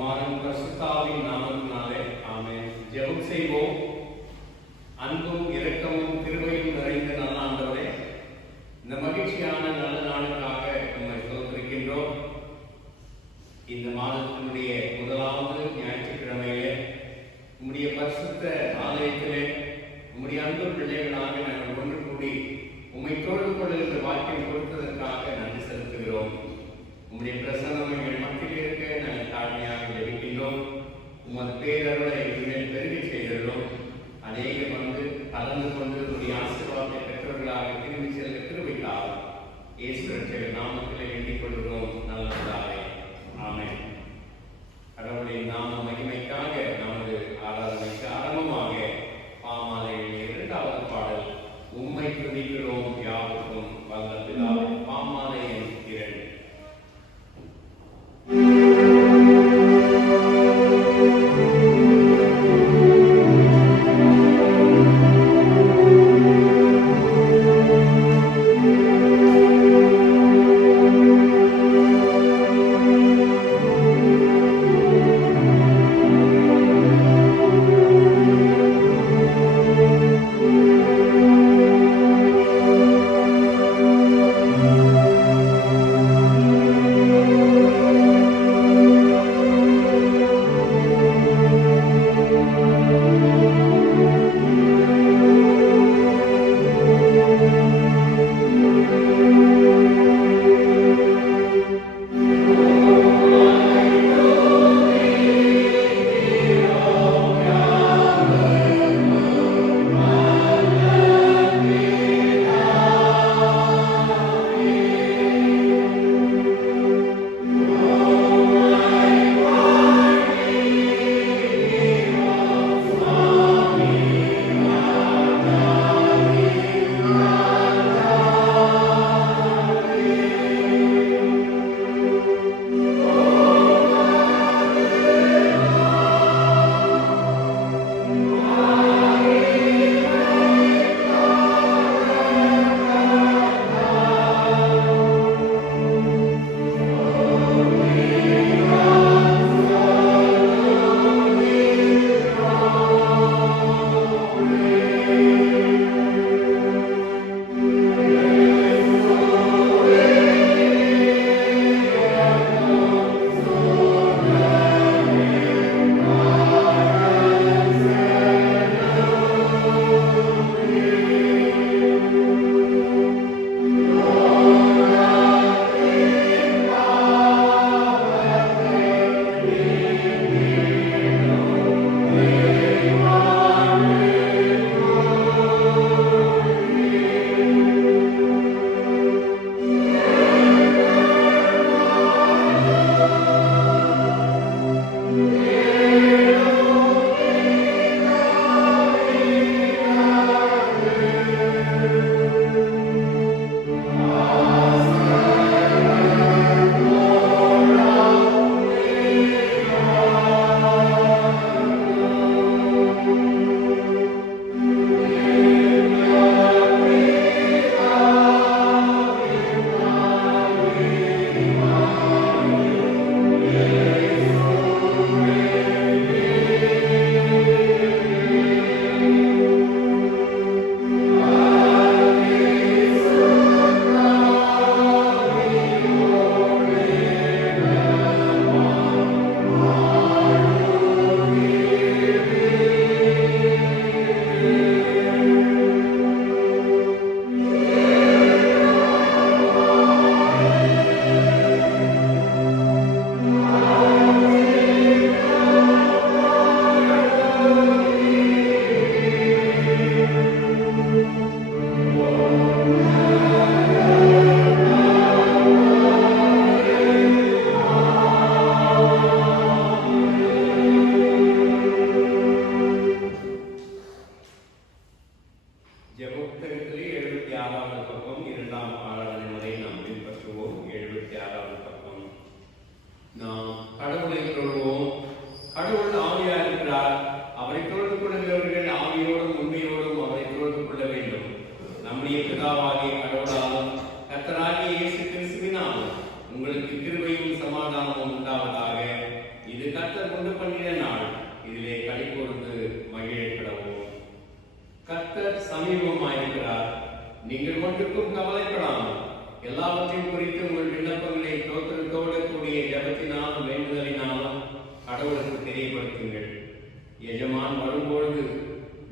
குமாரன் பரிசுத்தாவின் நாமத்தினாலே ஆமென். ஜெபம் செய்வோம். அன்பும் இரக்கமும் கிருபையும் நிறைந்த நல்ல ஆண்டவரே, இந்த மகிழ்ச்சியான நல்ல நாளுக்காக உம்மை ஸ்தோத்திரிக்கின்றோம். இந்த மாதத்தினுடைய முதலாவது ஞாயிற்றுக்கிழமையிலே உம்முடைய பரிசுத்த ஆலயத்திலே உம்முடைய அன்பு பிள்ளைகளாக நாங்கள் ஒன்று கூடி உம்மை தொழுது கொள்ளுகின்ற வாக்கியம் கொடுத்ததற்காக நன்றி செலுத்துகிறோம். உம்முடைய பிரசன்னம் எங்கள் மத்தியில் இருக்க நாங்கள் தாழ்மையாக ஜெபிக்கின்றோம். உமது பேரருளை இனிமேல் பெருகி செய்கிறோம். அநேகம் வந்து கலந்து கொண்டு உடைய ஆசீர்வாதத்தை பெற்றவர்களாக திரும்பி செல்ல கிருபைக்காக இயேசு ரட்சகர் நாமத்திலே வேண்டிக் கொள்கிறோம். நல்லதாவே ஆமென். கடவுளின் நாம மகிமைக்காக நமது ஆராதனைக்கு ஆரம்பமாக பாமாலையில் 2வது பாடல் உம்மை துதிக்கிறோம் யாவுக்கும் வல்ல பிதாவே. பாமாலை 2. Thank you. ஒன்றுக்கும் கவலைப்படாமல் எல்லாவற்றையும் குறித்து உங்கள் விண்ணப்பங்களை தோற்றத்தோடு கூடிய ஜபத்தினாலும் வேண்டுதலினாலும் கடவுளுக்கு தெரியப்படுத்துங்கள். எஜமான் வரும்பொழுது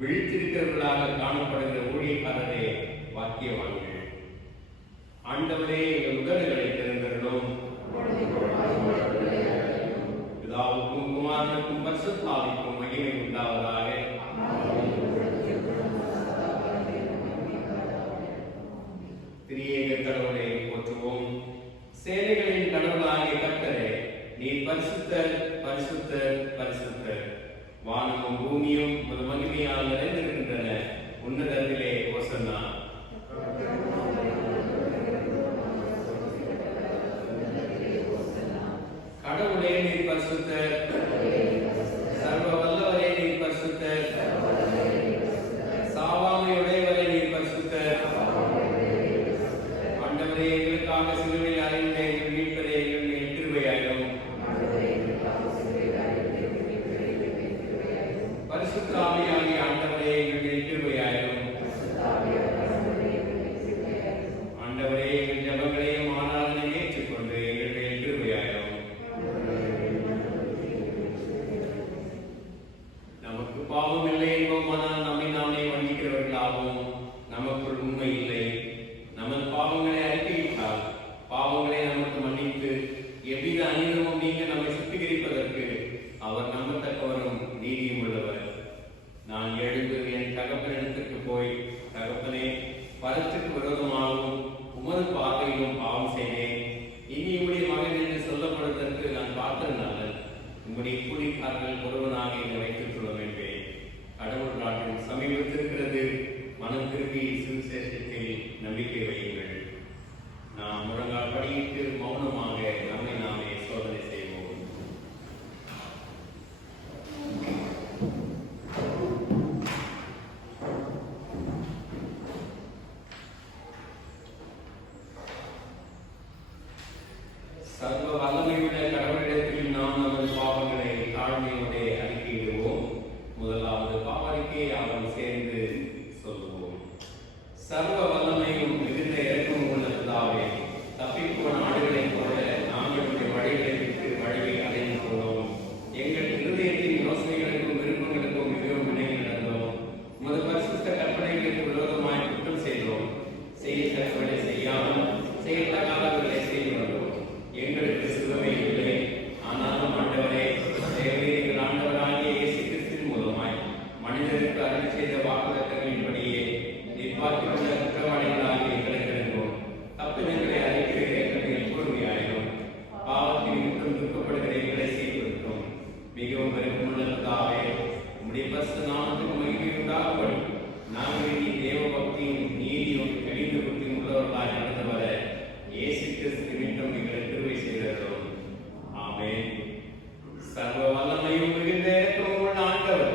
விழித்திருக்கிறவர்களாக காணப்படுகிற ஊழியக்காரரே வாக்கியவான்கள். ஆண்டவரே, எங்கள் உதடுகளை திறந்தருளும். பிதாவுக்கும் குமாரனுக்கும் பரிசுத்த ஆவிக்கும் மகிமை உண்டாவதாக. திரியேக கடவுளை போற்றுவோம். சேனைகளின் கடவுளாகிய கர்த்தரே, நீர் பரிசுத்தர், பரிசுத்தர், பரிசுத்தர். வானமும் பூமியும் ஒரு மகிமையால் நிறைந்திருக்கின்றன. உன்னதத்திலே ஓசன்னா. கடவுளே, நீர் பரிசுத்தர். சர்வ வல்லவரே, நீர் பரிசுத்தர். சாவாமையுடையவரே, நீர் பரிசுத்தர். ஆண்டவரே, எங்களுக்காக சிலுவையில் அறைந்த எங்கள் மீட்பரே, எங்கள் மேல் கிருபையாயிரும். பரிசுத்த ஆவியாகிய ஆண்டவரே, எங்கள் மேல் கிருபையாயிரும். ஆண்டவரே, எங்கள் ஜெபங்களையும் ஆராதனையும் ஏற்றுக்கொண்டு எங்கள் மேல் கிருபையாயிரும். நமக்கு பாவம் இல்லை என்போமானால் நம்மை நாமே வஞ்சிக்கிறவர்களாகவும் நமக்குள் உண்மை இல்லை. நமது பாவங்களை அறிக்கையிட்டால் பாவங்களை நமக்கு மன்னித்து எவ்வித அநீதமும் நீங்க நம்மை சுத்திகரிப்பதற்கு அவர் நம்பத்தக்கவரும் நீதியும் உள்ளவர். நான் எழுந்து என் தகப்பனிடத்திற்கு போய், தகப்பனே, பரத்துக்கு விரோதமாகவும் உமது பார்வையிலும் பாவம் செய்தேன். இனி உம்முடைய மகன் என்று சொல்லப்படுவதற்கு நான் பார்த்ததுனால உம்முடைய கூலிக்காரர்கள் ஒருவனாக என்னை வைத்துக் கொள்ள வேண்டேன். கடவுள் நாட்டின் சமீபத்திருக்கிறது. மனம் திரும்பி சுவிசேஷத்தில் நம்பிக்கை வையுங்கள். நாம் முழங்கால் படியிட்டு மௌனமாக நம்மை நாமே சோதனை செய்வோம். சர்வ வல்லமையுள்ள கடவுளிடத்தில் நாம் நமது பாவங்களை தாழ்மையோடு அறிக்கையிடுவோம். முதலாவது பாவறிக்கை அவன் சேர்ந்து சொல்லுவோம். சர்வ வல்லமையும் மிகுந்த இறக்கமும் உள்ள பிதாவே, தப்பிப்போன ஆடுகளைப் போல நாங்களுடைய வழிகளை விட்டு வழியை அடைந்து கொண்டோம். எங்கள் இருதயத்தின் யோசனைகளுக்கும் விருப்பங்களுக்கும் மிகவும் இணங்கி நடந்தோம். உமது பரிசுத்த கற்பனைகளுக்கு விரோதமாய் குற்றம் செய்தோம். செய்யத்தக்கவர்களை செய்யாமல் செய்யத்தகாதவர்களை செய்து வந்தோம். எங்களுக்கு சுகமே இல்லை. ஆனாலும் ஆண்டவரே, தேவரீர்கள் ஆண்டவராகிய இயேசு கிறிஸ்துவின் மூலமாய் மனிதருக்கு அருள் செய்த வாக்குத்தத்தங்களின்படியே நிர்வாகியுள்ள குற்றவாளிகளாகிய எங்களுக்கு இருந்தோம். தப்பிதங்களை அறிக்கிற எங்கள் கூர்மையாயிரும். பாவத்தின் நிமித்தம் துக்கப்படுகிற எங்களை சீர்திருத்தும். மிகவும் விருப்பமுள்ள பிதாவே, உம்முடைய பரிசுத்த நாமத்துக்கு மகிமை உண்டாகும்படி நாங்கள் இனி தேவ பக்தியும் நீதியும் தெளிந்த புத்தியும் உள்ளவர்களாய் நடந்து வர இயேசு கிறிஸ்து நிமித்தம் எங்களை கிருபை செய்தருளும். ஆமென். சர்வ வல்லமையும் மிகுந்த இரக்கமும் உள்ள ஆண்டவர்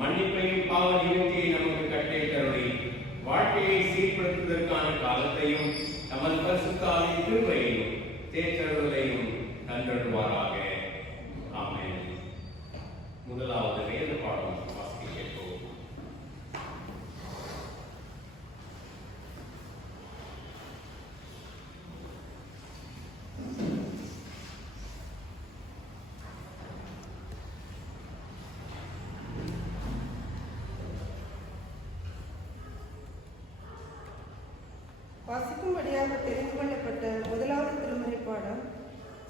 மன்னிப்பையும் பாவ நிவர்த்தியை நமக்கு கட்டளையிட்டருளி வாழ்க்கையை சீர்படுத்துவதற்கான காலத்தையும் நமது பரிசுத்த ஆவியின் கிருபையையும் தேற்றருளையும் தந்தருள்வாராக. ஆமென். முதலாவது வேத பாடம் வாசிக்க கேட்போம். வாசிக்கும்படியாக தெரிந்து கொள்ளப்பட்ட முதலாவது திருமறை பாடம்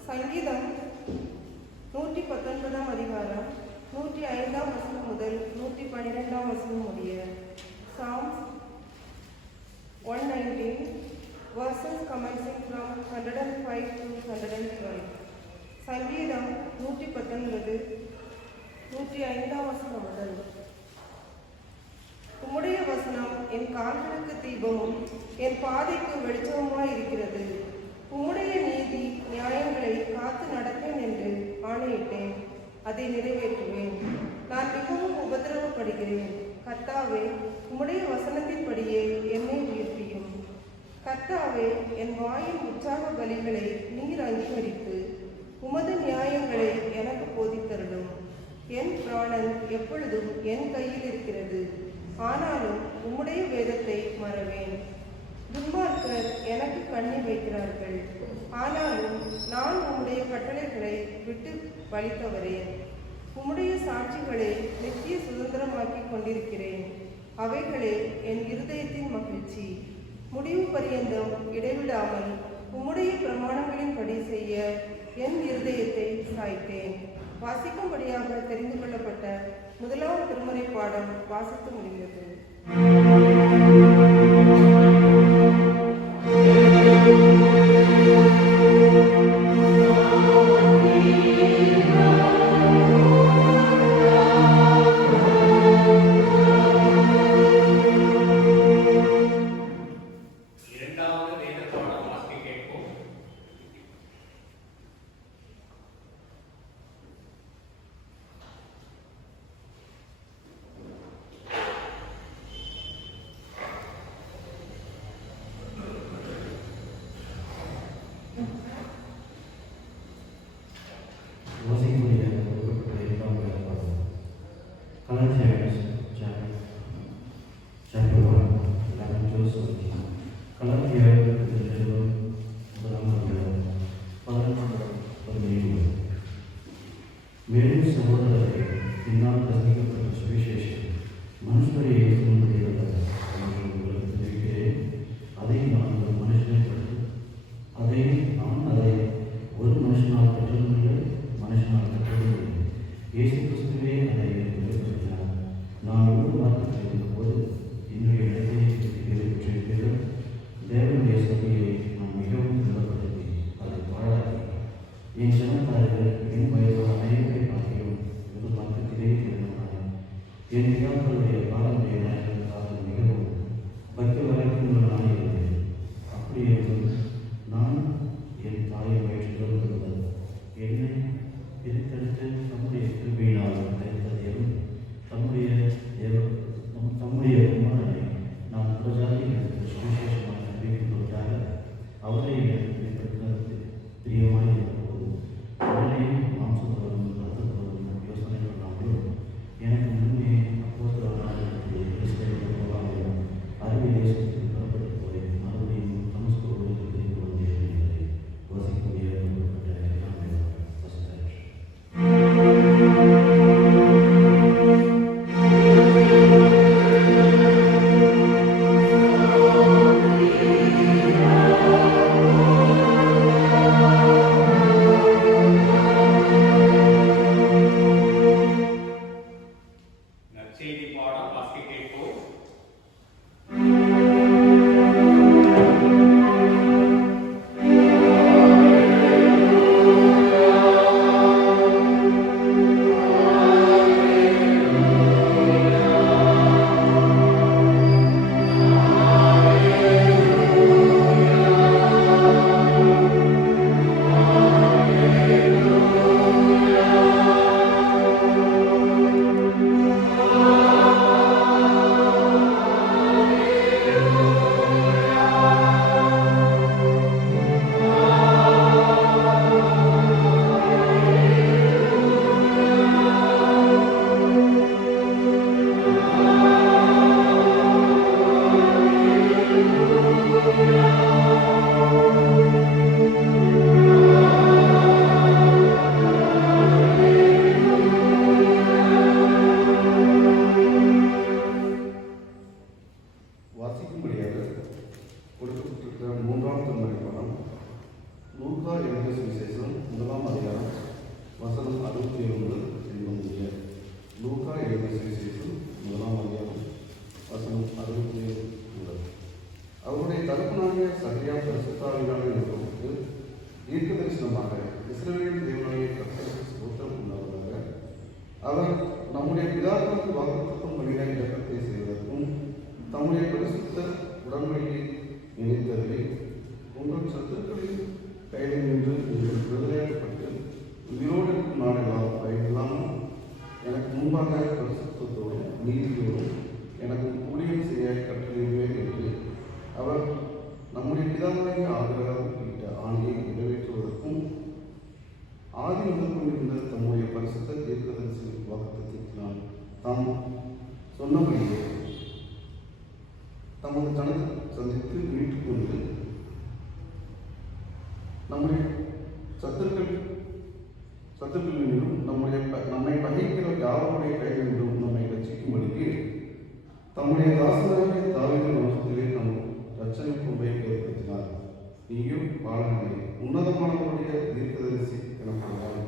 சங்கீதம் 119 அதிகாரம் 105 வசனம் முதல் 112 வசனம் முடிய. Psalms 119 verses commencing from 105 to 112. சங்கீதம் 119 105 வசனம் முதல். உம்முடைய வசனம் என் கால்களுக்கு தீபமும் என் பாதைக்கு வெளிச்சமுமாய் இருக்கிறது. உம்முடைய நீதி நியாயங்களை காத்து நடப்பேன் என்று ஆணையிட்டேன், அதை நிறைவேற்றுவேன். நான் மிகவும் உபத்திரவப்படுகிறேன். கர்த்தாவே, உம்முடைய வசனத்தின்படியே என்னை உயிர்ப்பியும். கர்த்தாவே, என் வாயின் உற்சாக பலிகளை நீர் அங்கீகரித்து உமது நியாயங்களை எனக்கு போதித்தருளும். என் பிராணன் எப்பொழுதும் என் கையில் இருக்கிறது, ஆனாலும் உம்முடைய வேதத்தை மறவேன். துன்மார்க்கர் எனக்கு கண்ணீர் வைக்கிறார்கள். ஆனாலும் நான் உம்முடைய கட்டளைகளை விட்டு வலித்தவரேன். உம்முடைய சாட்சிகளை நித்திய சுதந்திரமாக்கி கொண்டிருக்கிறேன். அவைகளே என் இருதயத்தின் மகிழ்ச்சி. முடிவு பரியந்தம் இடைவிடாமல் உம்முடைய பிரமாணங்களின்படி செய்ய என் இருதயத்தை சாய்த்தேன். வாசிக்கும்படியாக தெரிந்து கொள்ளப்பட்ட 1ஆம் திருமுறை பாடம் வாசித்து முடிகிறது. மேலும் சகோதரரை பின்னால் பிரசங்கிக்கப்பட்ட சுவிசேஷம் மனுஷரை ஏற்றுக்கொள்வதல்ல என்று உங்களுக்கு தெரிவிக்கிறேன். அதை நான் ஒரு மனுஷனை பெற்று அதை ஒரு மனுஷனால் பெற்றதில்லை, மனுஷனால் பெற்றதில்லை. இயேசு கிறிஸ்துவே அதை வெளிப்படுத்தினார். நான் ஒரு வார்த்தை இருந்தபோது என்னுடைய இடத்தை பெற்றிருக்கிறேன். தேவனுடைய சபையை நான் மிகவும் துன்பப்படுத்தி அதை பாழாக்கி என் சனத்தார்கள் என் வயதான அனைவரை பார்க்கிறோம் ஒரு மாற்றத்திலே இருந்தனாய். என் பிதாக்களுடைய பாரம்பரிய நாயகர்களுக்காக மிகவும் பக்தி வரைக்கும் இருந்தேன். அப்படியே நான் என் தாயை வயிற்றில் முதல் என்னை பிரித்தெடுத்து தம்முடைய கிருபையினால் அழைத்ததையும் தம்முடைய குமாரனை நான் புறஜாதிகளுக்கு சுவிசேஷமாக அறிவிப்பதற்காக அவரை எனக்கு பின்பற்றுவதற்கு பிரியமாக இருந்தபோது உடனேயும் மாம்சத்தோடும் ரத்தத்தோடும் யோசனைகள் நாங்களும் எனக்கு முன்னே அறிவு தேசத்துக்கு புறப்பட்டு போய் மறுபடியும் தமஸ்கோடு தெரிந்து கொண்டேன் என்பதை வாசிக்கூடிய நற்செய்தி பாடம் வாசிக்க கேட்போம். வாசிக்கும்படியாக கொடுக்கப்பட்டிருக்கிற 3ஆம் திருமுறை பாடம் லூக்கா எழுதிய சுவிசேஷம் 1ஆம் அதிகாரம் வசனம் 67 முதல் 80. லூக்கா எழுதிய சுவிசேஷம் 1ஆம் அதிகாரம் வசனம் 67 முதல். அவருடைய தகப்பனாகிய சகரியா பரிசுத்தாவியாளர் என்பவருக்கு தீர்க்க தரிசனமாக இஸ்ரவேலின் தேவனாகிய கர்த்தருக்கு ஸ்தோத்திரம் உண்டாவதாக. அவர் நம்முடைய பிதாக்களுக்கு வாக்குத்தத்தம் பண்ணின இரக்கத்தை செய்வதற்கும் தம்முடைய பரிசுத்த உடன்படிக்கை நினைத்ததை உங்கள் சத்துருக்களின் கையில் நின்று நீங்கள் விடுதலையாக்கப்பட்டு உயிரோடு இருக்கும் நாடெல்லாம் பயனில்லாமல் எனக்கு முன்பாக பரிசுத்தத்தோடும் நீதியோடும் எனக்கு ஊழியம் செய்ய கட்டளையிடுவேன் என்று அவர் நம்முடைய பிதாவாகிய ஆபிரகாம் இட்ட ஆணையை நிறைவேற்றுவதற்கும் ஆதி முதல் கொண்டிருந்த தம்முடைய பரிசுத்த தீர்க்கதரிசி வாக்குத்தத்தினால் தாம் சொன்னபடியே தமது ஜனத்தை சந்தித்து மீட்டு தம்முடைய தாசனாகிய தாவீதின் வம்சத்திலே நம் இரட்சணை கொம்பை ஏற்படுத்தினார். நீயும் பாலனை உன்னதமானவருடைய தீர்க்கதரிசி எனப்படுவாய்.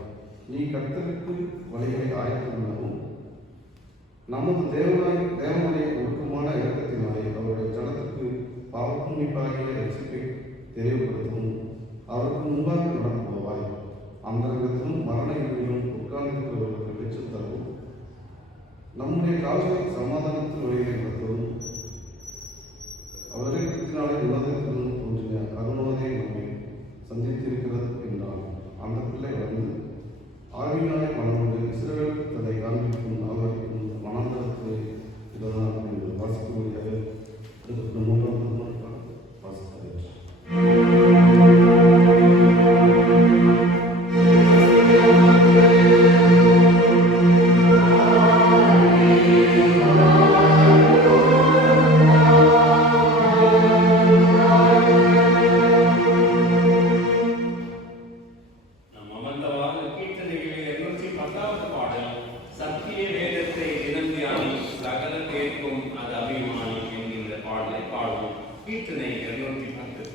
நீ கர்த்தருக்கு வழிகளை ஆயத்தம் பண்ணவும் நமது தேவனுடைய ஒழுக்கமான இறக்கத்தினாலே அவருடைய ஜனத்திற்கு பாவக்குமிப்பாகிய ரட்சிப்பை தெளிவுபடுத்தவும் அவருக்கு முன்பாக நடந்து போவாய். அந்த இடத்திலும் மரண இருளிலும் உட்கார்ந்திருக்கிறவர்களுக்கு வெளிச்சம் தரவும் நம்முடைய கால்களை சமாதானத்தின் வழியை நடத்தவும் அவரிடத்தினாலே உலகத்திலும் தோன்றிய அருணோதய நம்மை சந்தித்திருக்கிறது என்றால் அந்த பிள்ளை வந்து ஆவினாய் மனமோடு இஸ்ரவேல் தன்னை காண்பிக்கும் நாவரிக்கும் மனந்தரத்தை இதனால் என்று வாசிக்கக்கூடிய மூன்றாவது வாசித்தார். நம் அமர்ந்தவாறு கீர்த்தனைகளில் 210வது பாடல் சத்திய வேதத்தை தினம் தியானி சகல பேர்க்கும் அது அபிமானி என்கின்ற பாடலை பாடுவோம். கீர்த்தனை 210.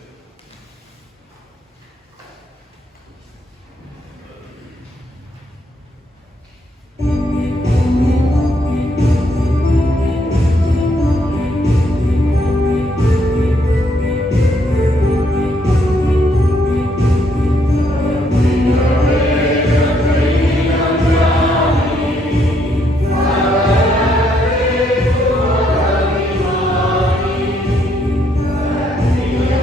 Amen.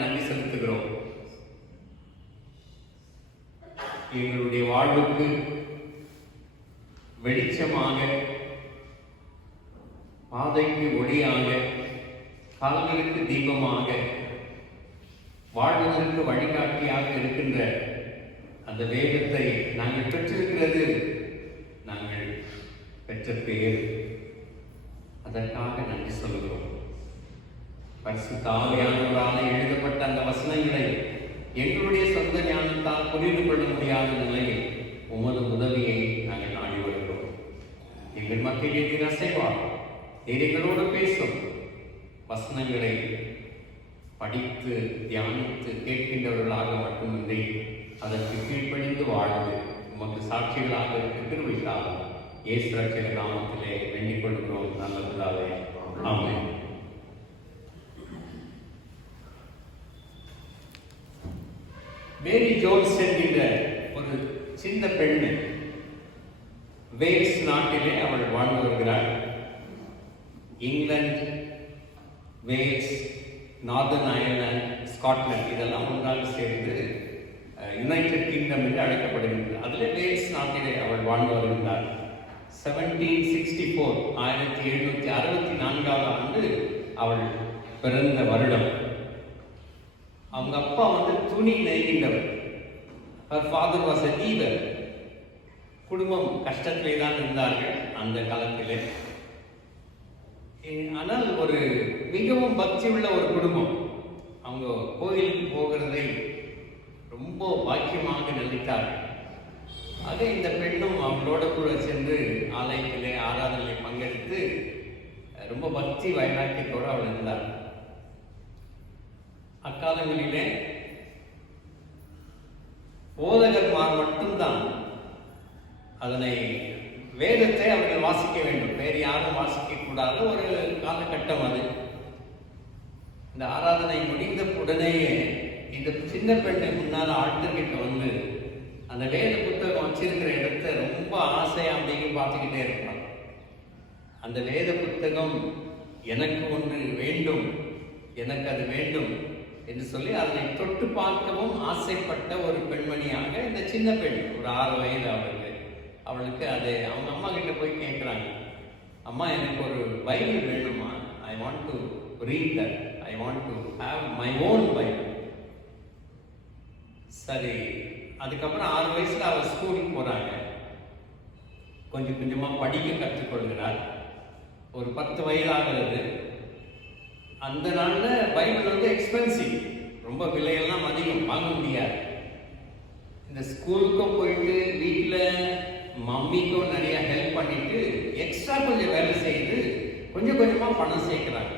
நன்றி செலுத்துகிறோம். எங்களுடைய வாழ்வுக்கு வெளிச்சமாக, பாதைக்கு ஒளியாக, கால்களுக்கு தீபமாக, வாழ்வதற்கு வழிகாட்டியாக இருக்கின்ற அந்த வேதத்தை நாங்கள் பெற்றிருக்கிறது நாங்கள் பெற்ற பெயர். அதற்காக நன்றி சொல்கிறோம். பரிசுத்த ஆவியானவரால் எழுதப்பட்ட அந்த வசனங்களை எங்களுடைய சொந்த ஞானத்தால் புரிந்து கொள்ள முடியாத நிலையில் உமது உதவியை நாங்கள் நாடி வருகிறோம். எங்கள் மத்தியிலே நீர் அசைவார், நீர் எங்களோடு பேசும். வசனங்களை படித்து தியானித்து கேட்கின்றவர்களாக மட்டுமின்றி அதற்கு கீழ்ப்படிந்து வாழ்ந்து உமக்கு சாட்சிகளாக கிருபைக்காக இயேசு ரட்சகர் நாமத்திலே வேண்டிக் கொள்கிறோம் நல்ல பிதாவே. ஆமென். மேரி ஜோன்ஸ் என்கின்ற ஒரு சின்ன பெண்ணு வேல்ஸ் நாட்டிலே அவள் வாழ்ந்து வருகிறாள். England, Wales, Northern Ireland, Scotland இதெல்லாம் ஒன்றாக சேர்ந்து யுனைடெட் கிங்டம் என்று அழைக்கப்படுகின்றது. அதில் வேல்ஸ் நாட்டிலே அவள் வாழ்ந்து வருகின்றார். 1764 1764 ஆண்டு அவள் பிறந்த வருடம். அவங்க அப்பா துணி நெய்கின்றவர். Her father was a weaver. குடும்பம் கஷ்டத்திலே தான் இருந்தார்கள் அந்த காலத்திலே. ஆனால் ஒரு மிகவும் பக்தி உள்ள ஒரு குடும்பம். அவங்க கோயிலுக்கு போகிறதை ரொம்ப பாக்கியமாக நினைத்தார்கள். ஆக இந்த பெண்ணும் அவங்களோட கூட சென்று ஆலயத்திலே ஆராதனையில் பங்கெடுத்து ரொம்ப பக்தி வைராக்கியத்தோடு அவள் இருந்தார். அக்காலங்களிலே போதகர்மார் மட்டும்தான் அதனை வேதத்தை அவர்கள் வாசிக்க வேண்டும், வேறு யாரும் வாசிக்க கூடாத ஒரு காலகட்டம் அது. இந்த ஆராதனை முடிந்த உடனேயே இந்த சின்ன பெண்ணை முன்னால் ஆழ்த்துக்கிட்ட வந்து அந்த வேத புத்தகம் வச்சிருக்கிற இடத்த ரொம்ப ஆசையா அப்படிங்க பார்த்துக்கிட்டே இருப்பாங்க. அந்த வேத புத்தகம் எனக்கு ஒன்று வேண்டும், எனக்கு அது வேண்டும் என்று சொல்லி அதனை தொட்டு பார்க்கவும் ஆசைப்பட்ட ஒரு பெண்மணியாக இந்த சின்ன பெண், ஒரு 6 வயது அவளுக்கு அதை அவங்க அம்மா கிட்ட போய் கேட்குறாங்க, அம்மா எனக்கு ஒரு பைபிள் வேணுமா, I want to read that, I want to have my own Bible. சரி, அதுக்கப்புறம் 6 வயசுல அவள் ஸ்கூலுக்கு போறாங்க. கொஞ்சம் கொஞ்சமா படிக்க கற்றுக்கொள்கிறார். ஒரு 10 வயதாகிறது. அந்த நாள்ல பைபிள் எக்ஸ்பென்சிவ், ரொம்ப விலையெல்லாம் அதிகம், வாங்க முடியாது. இந்த ஸ்கூலுக்கும் போயிட்டு வீட்டில் மம்மிக்கும் நிறைய ஹெல்ப் பண்ணிட்டு எக்ஸ்ட்ரா கொஞ்சம் வேலை செய்து கொஞ்சம் கொஞ்சமா பணம் சேர்க்கிறாங்க.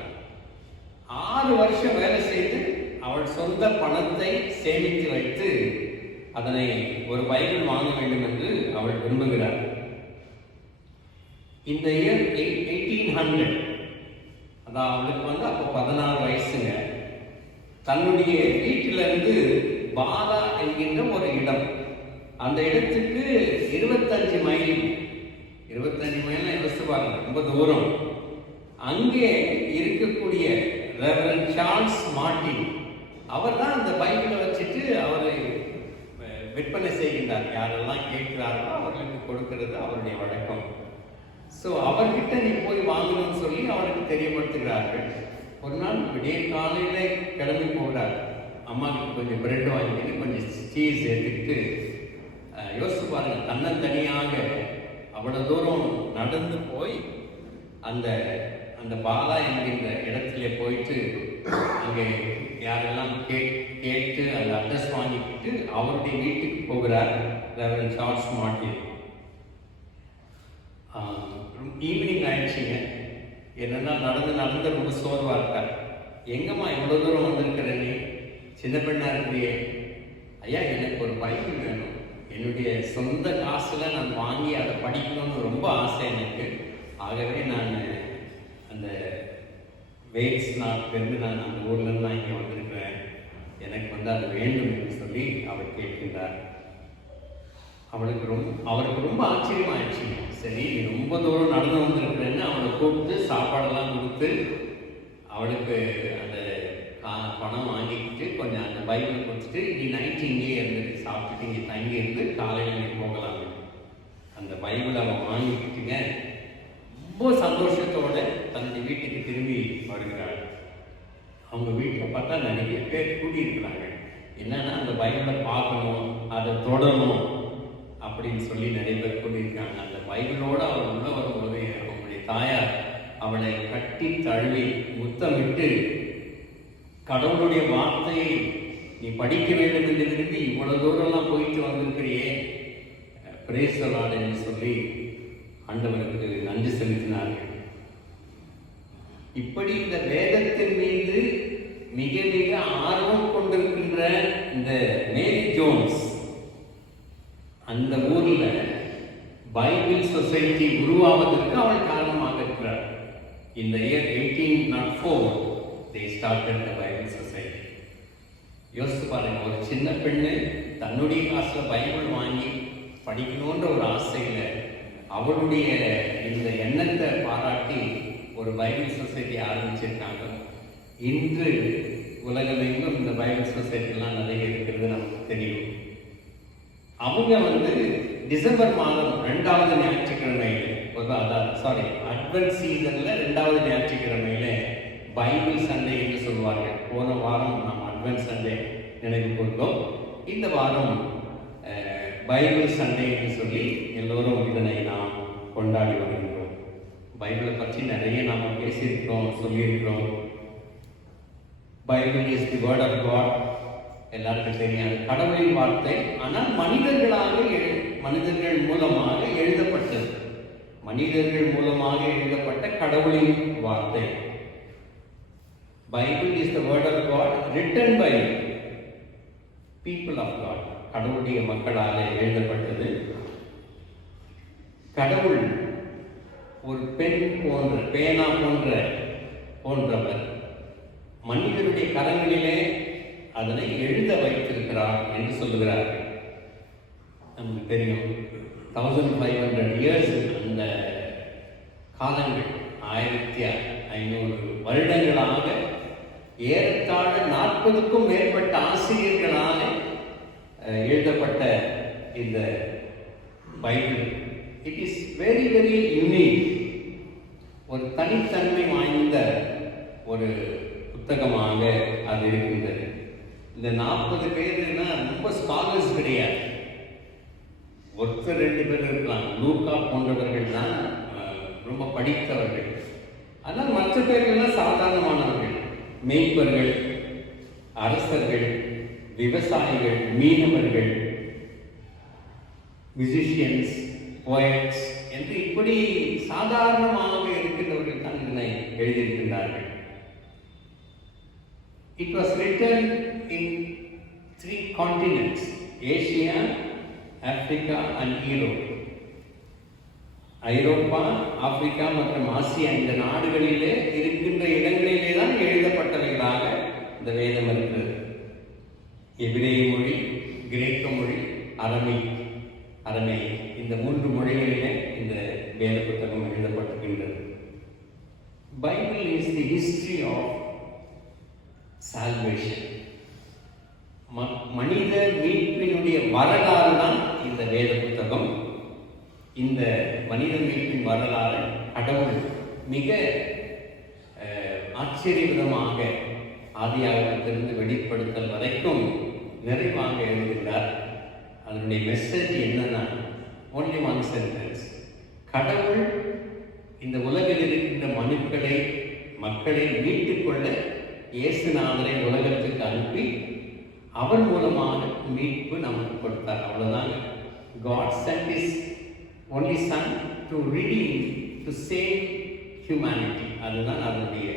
6 வருஷம் வேலை செய்து அவள் சொந்த பணத்தை சேமித்து வைத்து அதனை ஒரு பைபிள் வாங்க வேண்டும் என்று அவள் விரும்புகிறார். இந்த இயர் 1800, அதான் அவளுக்கு அப்போ 16 வயசுங்க. தன்னுடைய வீட்டிலிருந்து பாலா என்கின்ற ஒரு இடம், அந்த இடத்துக்கு 25 மைல், 25 மைல் யோசிச்சு பாருங்க, ரொம்ப தூரம். அங்கே இருக்கக்கூடிய ரெவரண்ட் சார்ல்ஸ் மார்ட்டின், அவர் தான் அந்த பைபிளை வச்சுட்டு அவரை விற்பனை செய்கின்றார். யாரெல்லாம் கேட்கிறார்களோ அவர்களுக்கு கொடுக்கிறது அவருடைய வழக்கம். ஸோ அவர்கிட்ட நீ போய் வாங்கணும்னு சொல்லி அவருக்கு தெரியப்படுத்துகிறார்கள். ஒரு நாள் விடிய காலையில கிளம்பி போகிறார். அம்மாவுக்கு கொஞ்சம் பிரெட் வாங்கிட்டு கொஞ்சம் சீஸ் எடுத்துக்கிட்டு, யோசிச்சு பாருங்க, தன்னந்தனியாக அவ்வளோ தூரம் நடந்து போய் அந்த அந்த பாலா என்கின்ற இடத்துல போயிட்டு அங்கே யாரெல்லாம் கேட்டு அந்த அட்ரஸ் வாங்கிக்கிட்டு அவருடைய வீட்டுக்கு போகிறார் ரெவரண்ட் சார்ல்ஸ் மார்ட்டின். ஈவினிங் ஆயிடுச்சுங்க. என்னன்னா நடந்து ரொம்ப சோர்வா இருக்கார். எங்கம்மா இவ்வளோ தூரம் வந்திருக்கிற நீ, சின்ன பெண்ணா இருக்கிறியே? ஐயா, எனக்கு ஒரு பைபிள் வேணும், என்னுடைய சொந்த காசுல நான் வாங்கி அதை படிக்கணும்னு ரொம்ப ஆசை எனக்கு. ஆகவே நான் அந்த வேல்ஸ் நாட்டிலிருந்து நான் அந்த ஊர்லேருந்து தான் இங்கே வந்திருக்கிறேன், எனக்கு அது வேண்டும் என்று சொல்லி அவர் கேட்கின்றார். அவருக்கு ரொம்ப ஆச்சரியமாயிடுச்சு. சரி, நீ ரொம்ப தூரம் நடந்து வந்திருக்கிறேன்னு அவளை கூப்பிட்டு சாப்பாடெல்லாம் கொடுத்து அவளுக்கு அந்த பணம் வாங்கிக்கிட்டு கொஞ்சம் அந்த பைபிளை கொடுத்துட்டு நீ நைட்டு இங்கே இருந்துட்டு சாப்பிட்டுட்டு இங்கே தங்கி இருந்து காலையில் நீ போகலாம். அந்த பைபிளை அவன் வாங்கிக்கிட்டுங்க ரொம்ப சந்தோஷத்தோட தன்னுடைய வீட்டுக்கு திரும்பி வருகிறாள். அவங்க வீட்டில் பார்த்தா நிறைய பேர் கூடியிருக்கிறாங்க. என்னன்னா அந்த பைபிளை பார்க்கணும், அதை தொடரணும் அப்படின்னு சொல்லி நிறைய பேர் கூடியிருக்காங்க. அந்த பைபிளோடு அவள் உள்ள வரும்போது அவங்களுடைய தாயார் அவளை கட்டி தழுவி முத்தமிட்டு, கடவுளுடைய வார்த்தையை நீ படிக்க வேண்டும் என்று விரும்பி இவ்வளவு தூரம்லாம் போயிட்டு வந்திருக்கிறியே, பிரேஸ் தி லார்ட் என்று சொல்லி ஆண்டவருக்கு நன்றி செலுத்தினார்கள். இப்படி இந்த வேதத்தின் மீது மிக மிக ஆர்வம் கொண்டிருக்கின்ற இந்த மேரி ஜோன்ஸ் அந்த ஊர்ல பைபிள் சொசைட்டி உருவாவதற்கு அவள் காரணமாக இருக்கிறார். இந்த year 1804 they started the Bible Society. யோசித்து பாருங்க, ஒரு சின்ன பெண்ணு தன்னுடைய காசுல பைபிள் வாங்கி படிக்கணுன்ற ஒரு ஆசையில அவளுடைய இந்த எண்ணத்தை பாராட்டி ஒரு பைபிள் சொசைட்டி ஆரம்பிச்சிருக்காங்க. இன்று உலகமெங்கும் இந்த பைபிள் சொசைட்டிலாம் நிறைய இருக்கிறது நமக்கு தெரியும். அவங்க டிசம்பர் மாதம் 2வது ஞாயிற்றுக்கிழமையில அட்வென்ட் சீசன்ல 2வது ஞாயிற்றுக்கிழமையில பைபிள் சண்டே என்று சொல்வார்கள். போன வாரம் நாம் அட்வென்ட் சண்டே நினைவு கொண்டோம். இந்த வாரம் பைபிள் சண்டே என்று சொல்லி எல்லோரும் இதனை நாம் கொண்டாடி வருகின்றோம். பைபிளை பற்றி நிறைய நாம் பேசியிருக்கிறோம், சொல்லியிருக்கிறோம். Bible is the word of God, எல்லாருக்கும் தெரியாது, கடவுளின் வார்த்தை. ஆனால் மனிதர்கள் மூலமாக எழுதப்பட்டது, மனிதர்கள் மூலமாக எழுதப்பட்ட கடவுளின் வார்த்தை. Bible is the word of God written by people of God, கடவுளுடைய மக்களால் எழுதப்பட்டது. கடவுள் ஒரு பெண் போன்ற, பேனா போன்றவர் மனிதனுடைய கரங்களிலே அதனை எழுத வைத்திருக்கிறார் என்று சொல்லுகிறார்கள். நமக்கு தெரியும் 1500 இயர்ஸ், அந்த காலங்கள் 1500 வருடங்களாக ஏறத்தாழ 40க்கும் மேற்பட்ட ஆசிரியர்களால் எழுதப்பட்ட இந்த Bible it is very very unique, ஒரு தனித்தன்மை வாய்ந்த ஒரு புத்தகமாக அது இருக்கின்றது. இந்த 40 பேர்னா ரொம்ப ஸ்காலர்ஸ் கிடையாது, ஒருத்தர் 2 பேர் இருக்கலாம். லூக்கா போன்றவர்கள் தான் ரொம்ப படித்தவர்கள். ஆனால் மற்ற பேர்கள்லாம் சாதாரணமானவர்கள், மேய்ப்பர்கள், அரசர்கள், விவசாயிகள், மீனவர்கள், மியூசிஷியன்ஸ், போயட்ஸ் என்று இப்படி சாதாரணமாக இருக்கின்றவர்கள் தான் இதனை எழுதியிருக்கின்றார்கள். It was written in 3 continents, Asia, Africa and Europe. Europe, Africa மற்றும் ஆசியா இந்த நாடுகளிலே இருக்கின்ற இடங்களிலே தான் எழுதப்பட்டவைகளாக இந்த வேதம் இருக்கிறது. எபிரேய மொழி, கிரேக்க மொழி, அரமே இந்த 3 மொழிகளிலே இந்த வேத புத்தகம் எழுதப்பட்டிருக்கின்றது. Bible is the history of salvation, மனித மீட்பினுடைய வரலாறு தான் இந்த வேத புத்தகம். இந்த மனித மீட்பின் வரலாறு கடவுள் மிக ஆச்சரியவிதமாக ஆதியாகமத்திலிருந்து வெளிப்படுத்தல் வரைக்கும் நிறைவாக எழுதுகிறார். அதனுடைய மெசேஜ் என்னன்னா, only one sentence, கடவுள் இந்த உலகில் இருக்கின்ற மக்களை மீட்டுக் கொள்ள இயேசுநாதரை உலகத்துக்கு அனுப்பி அவர் மூலமாக மீட்பு நமக்கு கொடுத்தார். அவ்வளவுதான். God sent His only Son to redeem, to save humanity. அதுதான் அதனுடைய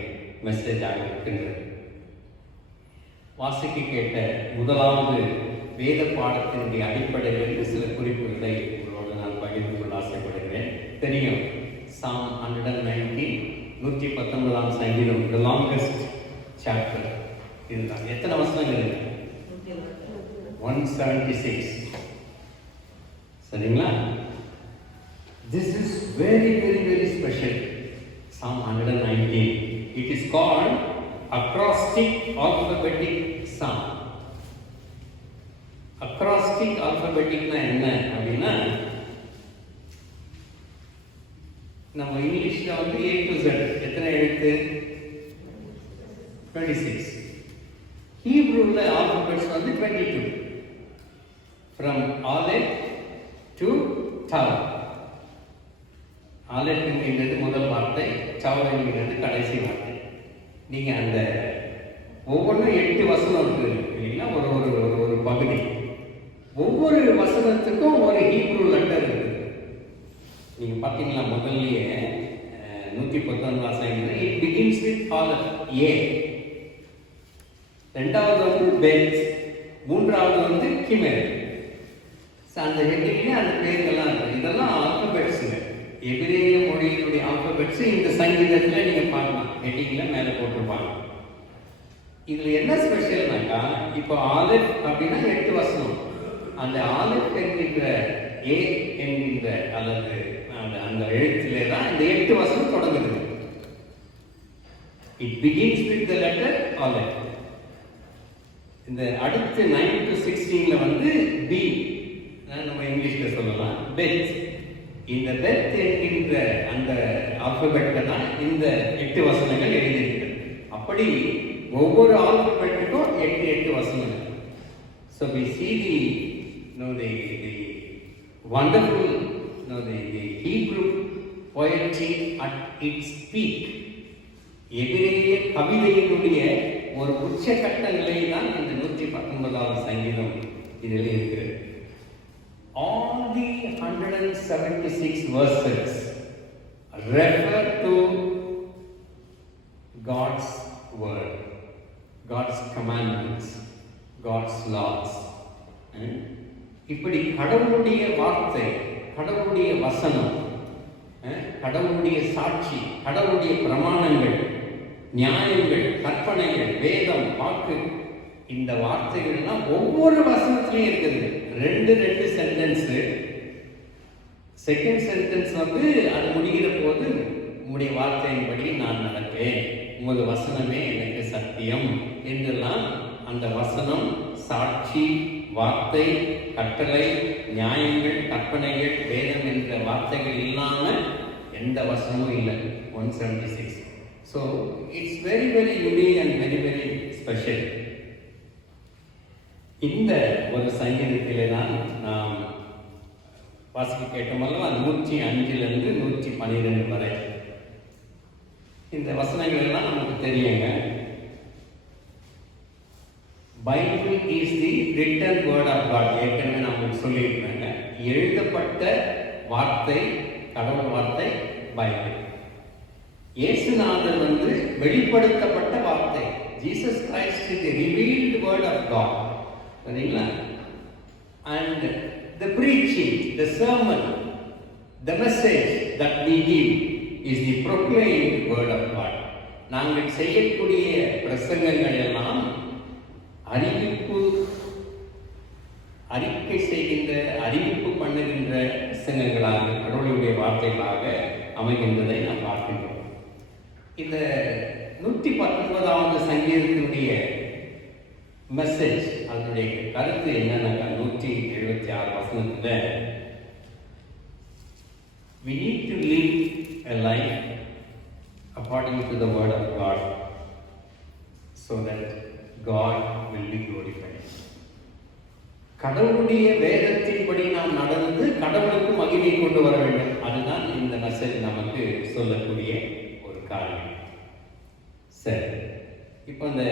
மெசேஜாக இருக்கின்றது. வாசிக்க கேட்ட முதலாவது வேத பாடத்தினுடைய அடிப்படையில் சில குறிப்புகளை உங்களோடு நான் பகிர்ந்து கொள்ள ஆசைப்படுகிறேன். தெரியும், Psalm 119, 119ஆம் சங்கீதம், the longest chapter. இதுதான். எத்தனை வசனங்கள் இருக்கு? 176. சரிங்களா? This is very, very, very special. Psalm 119. It is called acrostic alphabetic sum. Acrostic alphabeticனா என்ன அப்படின்னா, நம்ம இங்கிலீஷ்ல வந்து A to Z எத்தனை எழுத்து? 26. ஹீப்ரூல ஆல்பபெட்ஸ் வந்து 22. From Aleph to Tav. Aleph என்கிறது முதல் வார்த்தை, Tav என்கிறது கடைசி வார்த்தை. நீங்க அந்த ஒவ்வொன்றும் 8 வசனம் இருக்கு இல்லைங்களா? ஒரு பகுதி. ஒவ்வொரு வசனத்துக்கும் ஒரு ஹீப்ரூ லெட்டர் இருக்கு. நீங்க பாத்தீங்களா, முதல்லயே 119 வாசகம் it begins with Aleph, A. ரெண்டாவது வந்து பெத், மூன்றாவது வந்து கிமெர். அந்த ஹெட்டிங்ல அந்த பேர்கள்லாம் இருக்கு. இதெல்லாம் ஆல்பபெட்ஸுங்க. எபிரேய மொழியினுடைய ஆல்பபெட்ஸ் இந்த சங்கீதத்தில் நீங்க பார்க்கலாம், ஹெட்டிங்ல மேலே போட்டிருப்பாங்க. இதுல என்ன ஸ்பெஷல்னாக்கா, இப்போ ஆலிஃப் அப்படின்னா 8 வசனம். அந்த ஆலிஃப் என்கின்ற ஏ என்கின்ற அல்லது அந்த எழுத்திலே தான் இந்த 8 வசனம் தொடங்குது. It begins with the letter Aleph. இந்த அடுத்து 9 to 16ல வந்து பி, நம்ம இங்கிலீஷ்ல சொல்லலாம் பெத். இந்த பெத் என்கின்ற அந்த ஆல்பபெட்ல தான் இந்த 8 வசனங்கள் எழுதியிருக்கு. அப்படி ஒவ்வொரு ஆல்பபெட்டுக்கும் 8 வசனங்கள். So we see the wonderful the Hebrew poetry at its peak. எபிரேய கவிதையினுடைய ஒரு உச்சகட்ட நிலை தான் இந்த 119வது சங்கீதம் இதில் இருக்கிறது. All the 176 verses refer to God's word, God's commandments, God's laws. இப்படி கடவுளுடைய வார்த்தை, கடவுளுடைய வசனம், கடவுளுடைய சாட்சி, கடவுளுடைய பிரமாணங்கள், நியாயங்கள், கற்பனைகள், வேதம், வாக்கு, இந்த வார்த்தைகள்லாம் ஒவ்வொரு வசனத்திலையும் இருக்குது. ரெண்டு சென்டென்ஸ். செகண்ட் சென்டென்ஸ் வந்து அது முடிகிற போது, உங்களுடைய வார்த்தையின்படி நான் நடப்பேன், உமது வசனமே எனக்கு சத்தியம் என்றெல்லாம் அந்த வசனம், சாட்சி, வார்த்தை, கட்டளை, நியாயங்கள், கற்பனைகள், வேதம் என்ற வார்த்தைகள் இல்லாம எந்த வசனமும் இல்லை. 176. So it's very very unique and very very special. இந்த ஒரு சங்கீதத்திலே தான் நாம் வாசிக்க கேட்டோமல்ல, 105லிருந்து 112 வரை இந்த வசனங்கள் எல்லாம் நமக்கு தெரியுங்க. Bible is the written word of God. ஏற்கனவே நான் உங்களுக்கு சொல்லியிருக்கிறேங்க, எழுதப்பட்ட வார்த்தை, கடவுள் வார்த்தை பைபிள். இயேசுநாதர் வந்து வெளிப்படுத்தப்பட்ட வார்த்தை. Jesus Christ is the revealed word of God. சரிங்களா? And the preaching, the sermon, the message that we give is the proclaimed word of God. நாங்கள் செய்யக்கூடிய பிரசங்கங்கள் எல்லாம் அறிக்கை செய்கின்ற, அறிவிப்பு பண்ணுகின்ற பிரசங்கங்களாக, கடவுளுடைய வார்த்தைகளாக அமைகின்றதை நாம் பார்க்கின்றோம். இந்த 119வது சங்கீதத்தினுடைய மெசேஜ், அதனுடைய கருத்து என்னன்னாக்கா, 176 வசனத்துல we need to live a life according to the word of God so that God will be glorified. கடவுளுடைய வேதத்தின்படி நாம் நடந்து கடவுளுக்கு மகிமை கொண்டு வர வேண்டும். அதுதான் இந்த மெசேஜ் நமக்கு சொல்லக்கூடிய ஒரு காரியம். சரி, இப்போ இந்த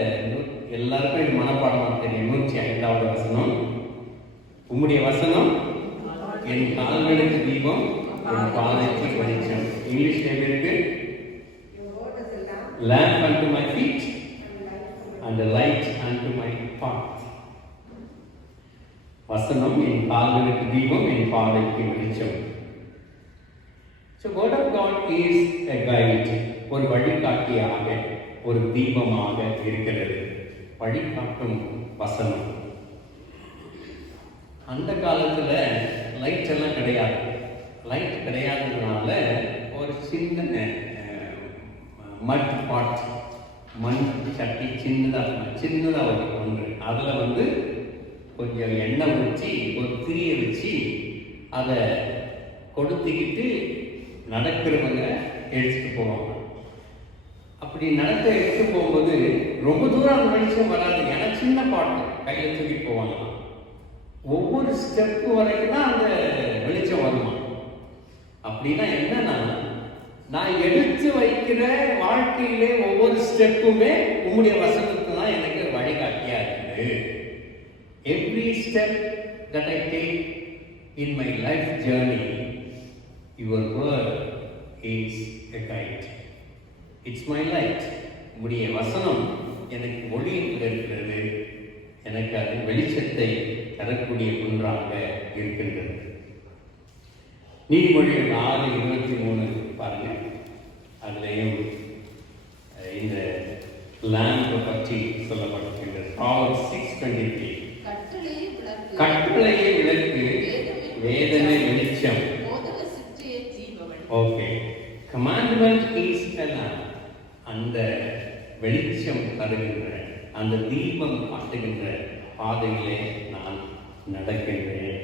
எல்லாருக்கும் இது மனப்பாடமாக தெரியும். 105வது வசனம், உம்முடைய வசனம் என் கால்களுக்கு தீபம், என் பாதைக்கு வெளிச்சம். இங்கிலீஷ்ல எப்படி இருக்கு? Lamp unto my feet and a light unto my path. வசனம் என் கால்களுக்கு தீபம், என் பாதைக்கு வெளிச்சம். So word of God is a guide. ஒரு வழிகாட்டியாக, ஒரு தீபமாக இருக்கிறது. வழிகாட்டும் வசனம். அந்த காலத்துல லைட் எல்லாம் கிடையாது. லைட் கிடையாததுனால ஒரு சின்ன மட் பாட், மண் சட்டி சின்னதாக ஒரு ஒன்று, அதில் கொஞ்சம் எண்ணெய் ஊற்றி ஒரு திரியை வச்சு அதை கொடுத்துக்கிட்டு நடக்கிறவங்க எடுத்துகிட்டு போவாங்க. அப்படி நடக்க எடுத்து போகும்போது ரொம்ப தூரம் அந்த வெளிச்சம் வராது, ஏன்னா சின்ன பாட்டு கையில் தூக்கிட்டு போவாங்க. ஒவ்வொரு ஸ்டெப்பு வரைக்கும் தான் அந்த வெளிச்சம் வருமா. அப்படின்னா என்னன்னா, நான் எடுத்து வைக்கிற வாழ்க்கையிலே ஒவ்வொரு ஸ்டெப்புமே உங்களுடைய வசனத்தை தான் எனக்கு வழிகாட்டியா இருக்குது. Every step that I take in my life journey, your word is a guide. It's my light. உங்களுடைய வசனம் எனக்கு ஒளியில் இருக்கிறது, எனக்கு அது வெளிச்சத்தை தரக்கூடிய ஒன்றாக இருக்கின்றது. நீதிமொழிகள் 6:23 பாருங்க. அதுலேயும் இந்த லேம்பை பற்றி சொல்லப்பட்டிருக்கின்றது. Proverbs 6:23 கட்டளையே விளக்கு, வேதனை வெளிச்சம். Okay, commandment is a lamp. அந்த வெளிச்சம் தருகின்ற, அந்த தீபம் காட்டுகின்ற பாதையிலே நான் நடக்கின்றேன்.